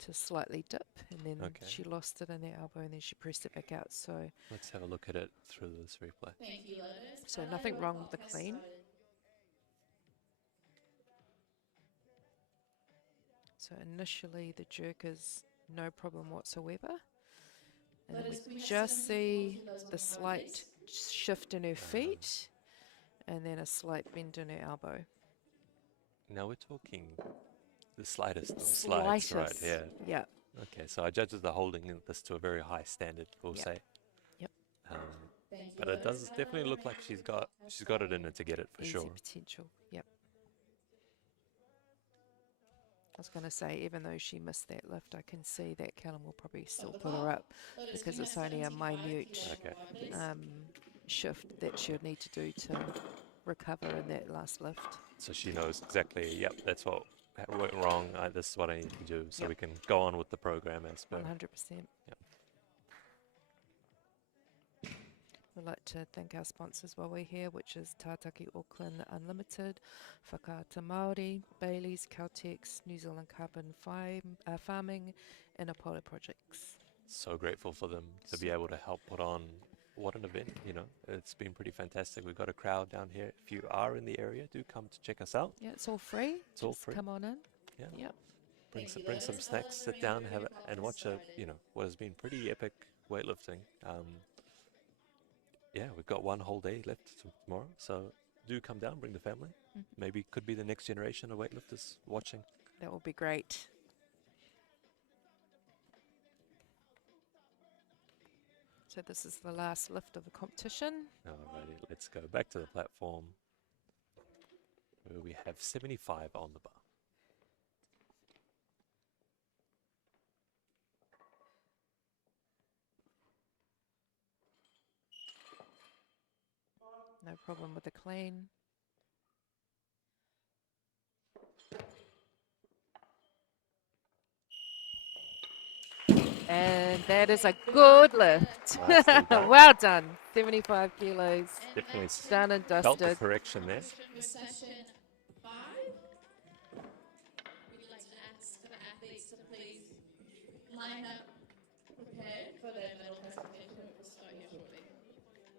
to slightly dip, and then she lost it in the elbow, and then she pressed it back out. So let's have a look at it through this replay. Thank you, Lotus. So nothing wrong with the clean. So initially the jerk is no problem whatsoever. And then That is we Queen just see 17 kilos on the the slight Mondays. shift in her feet and then a slight bend in her elbow. Now we're talking the slightest of slides, right? Yeah. Yeah. Okay, so our judges are holding this to a very high standard, we'll Yep. say. Yep. But it does definitely look like she's got it in her to get it for Easy sure. potential. Yep. I was going to say, even though she missed that lift, I can see that Callum will probably still put her up because it's only a minute shift that she'll need to do to recover in that last lift. So she knows exactly, yep, that's what went wrong. This is what I need to do, so we can go on with the program as per. 100%. Yep. We'd like to thank our sponsors while we're here, which is Tātaki Auckland Unlimited, Whakaata Māori, Bailey's, Caltex, New Zealand Carbon Farming, and Apollo Projects. So grateful for them to be able to help put on what an event, you know. It's been pretty fantastic. We've got a crowd down here. If you are in the area, do come to check us out. Yeah, it's all free. It's all Just free. come on in. Yeah. Yep. Bring some snacks, sit down, have it, and watch what has been pretty epic weightlifting. Yeah, we've got one whole day left tomorrow, so do come down, bring the family. Maybe could be the next generation of weightlifters watching. That would be great. So this is the last lift of the competition. Alrighty, let's go back to the platform where we have 75 on the bar. No problem with the clean. And that is a good lift. Well done. 75 kilos. Definitely done and felt the dusted. correction there. Session 5. We'd like to ask for the athletes to please line up prepared for their medal presentation. We'll start here shortly.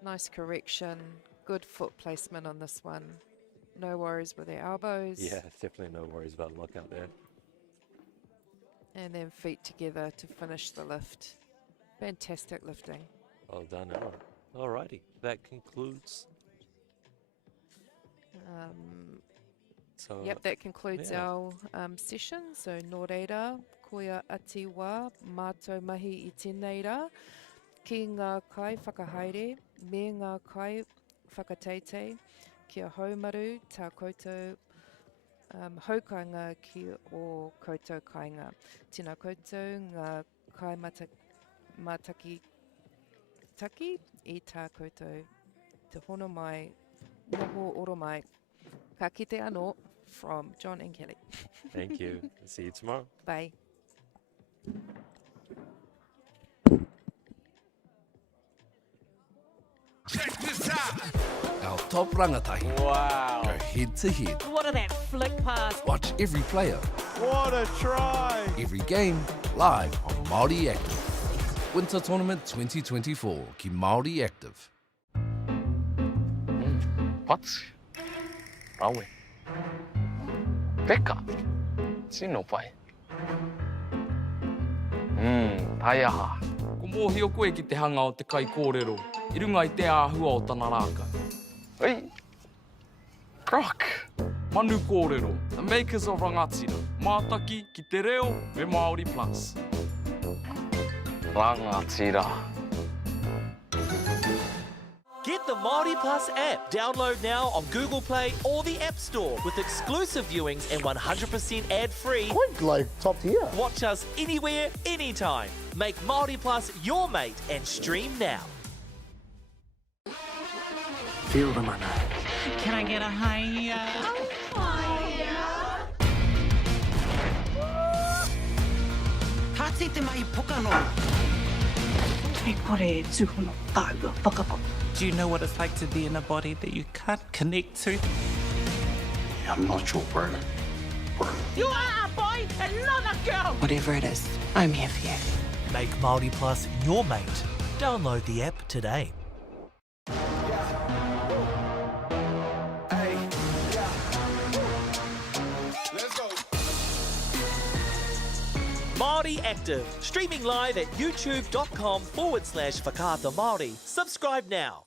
Nice correction. Good foot placement on this one. No worries with their elbows. Yeah, definitely no worries about lockout there. And then feet together to finish the lift. Fantastic lifting. Well done, Ella. Alrighty, that concludes. Yep, that concludes our session. So, nō reira, koia ati wā, mātou mahi I tēnei rā, ki ngā kai whakahaere, me ngā kai whakateitei, kia haumaru tā koutou haukanga ki o koutou kainga. Tēnā koutou ngā kai mātaki taki I tā koutou te hono mai, noho oro mai. Ka kite anō from John and Kelly. Thank you. See you tomorrow. Bye. Check this out. Our top rangatahi. Wow. Go head to head. What a that flick pass. Watch every player. What a try! Every game live on Māori Active. Winter Tournament 2024 ki Māori Active. Pats. Rawe. Peka. Sino pai. Tai aha. Ko mōhio koe ki te hanga o te kai kōrero. I runga I te āhua o tana rāka. Hei. Croc. Manu kōrero. The makers of rangatira. Mātaki ki te reo me Māori Plus. Rangatira. Get the Māori Plus app. Download now on Google Play or the App Store with exclusive viewings and 100% ad-free. Quite like top tier. Watch us anywhere, anytime. Make Māori Plus your mate and stream now. Feel the mana. Can I get a higher? Tātete mai pokano. E kore tūhono tāua whakapo. Do you know what it's like to be in a body that you can't connect to? I'm not your brother. You are a boy and not a girl! Whatever it is, I'm here for you. Make Māori Plus your mate. Download the app today. Māori Active. Streaming live at youtube.com/Whakaata Māori. Subscribe now.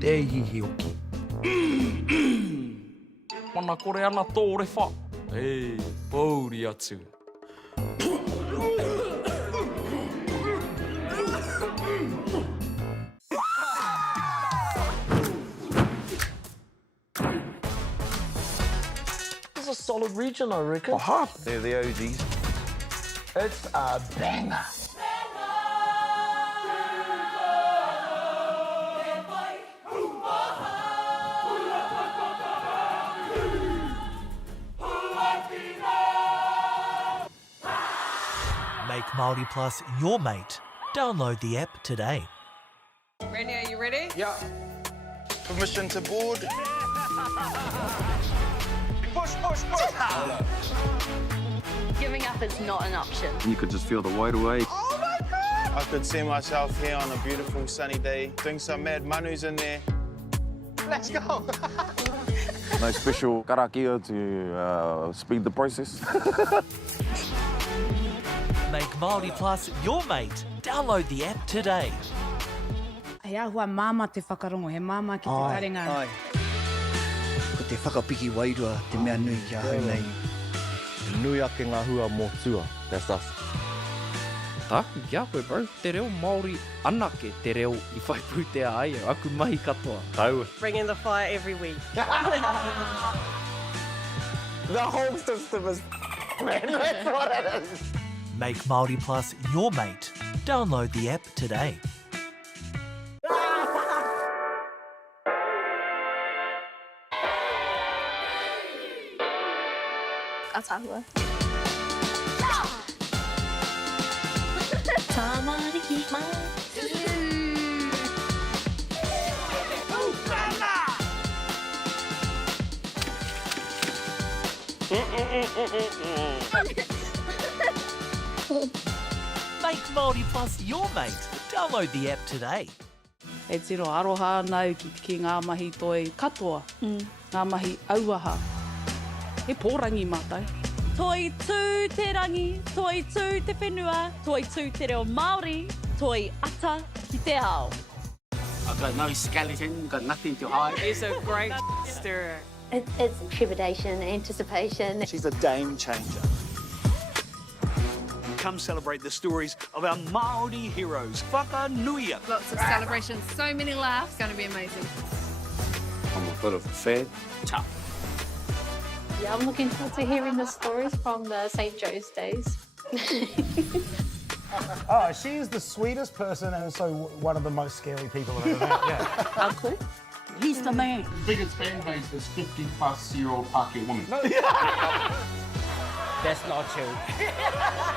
Te hihi oki. Mana kore ana tōre wha. Ei, pauri atu. This is a solid region, I reckon. Aha, they're the OGs. It's a banger. Make Māori Plus your mate. Download the app today. Randy, are you ready? Yeah. Permission to board. Push, push, push. Giving up is not an option. You could just feel the weight away. Oh my God! I could see myself here on a beautiful sunny day, doing some mad manus in there. Let's go. No special karakia to speed the process. Make Māori Plus your mate. Download the app today. He ahua māma te whakarongo, he māma ki te taringa. Ai. Ko te whakapiki wairua te mea nui kia hau nei. Nui ake ngā hua mō tua. That's us. Tāku kia koe, bro. Te reo Māori anake te reo I whaipū te ai. Aku mahi katoa. Kaua. Bringing the fire every week. The whole system is... Man, that's what it is. Make Māori Plus your mate. Download the app today. Aotearoa. Tamariki mai. Make Māori Plus your mate. Download the app today. E tiro aroha nau ki ngā mahi toi katoa. Ngā mahi auaha. He pōrangi mātai. Toi tū te rangi, toi tū te whenua, toi tū te reo Māori, toi ata ki te ao. I've got no skeleton, got nothing to hide. He's a great stirrer. It's trepidation, anticipation. She's a game changer. Come celebrate the stories of our Māori heroes. Whakanuia. Lots of celebrations, so many laughs, going to be amazing. I'm a bit of a fan. Tough. Yeah, I'm looking forward to hearing the stories from the St. Joe's days. Oh, she is the sweetest person and so one of the most scary people I've ever met. Yeah. Uncle, he's the man. The biggest fan base is 50-plus-year-old Pākehā women. No. That's not true.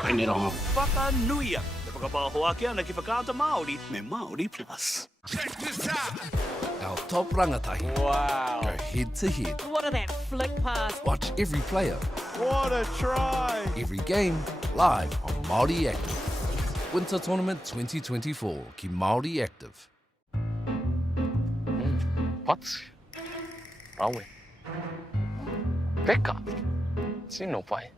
Bring it on. Whakanuia. Te whakapāhoa kia ana ki whakaata Māori me Māori Plus. Check this out. Our top rangatahi. Wow. Go head to head. What a that flick pass. Watch every player. What a try. Every game live on Māori Active. Winter Tournament 2024 ki Māori Active. Pats. Rawe. Peka. Sino pai.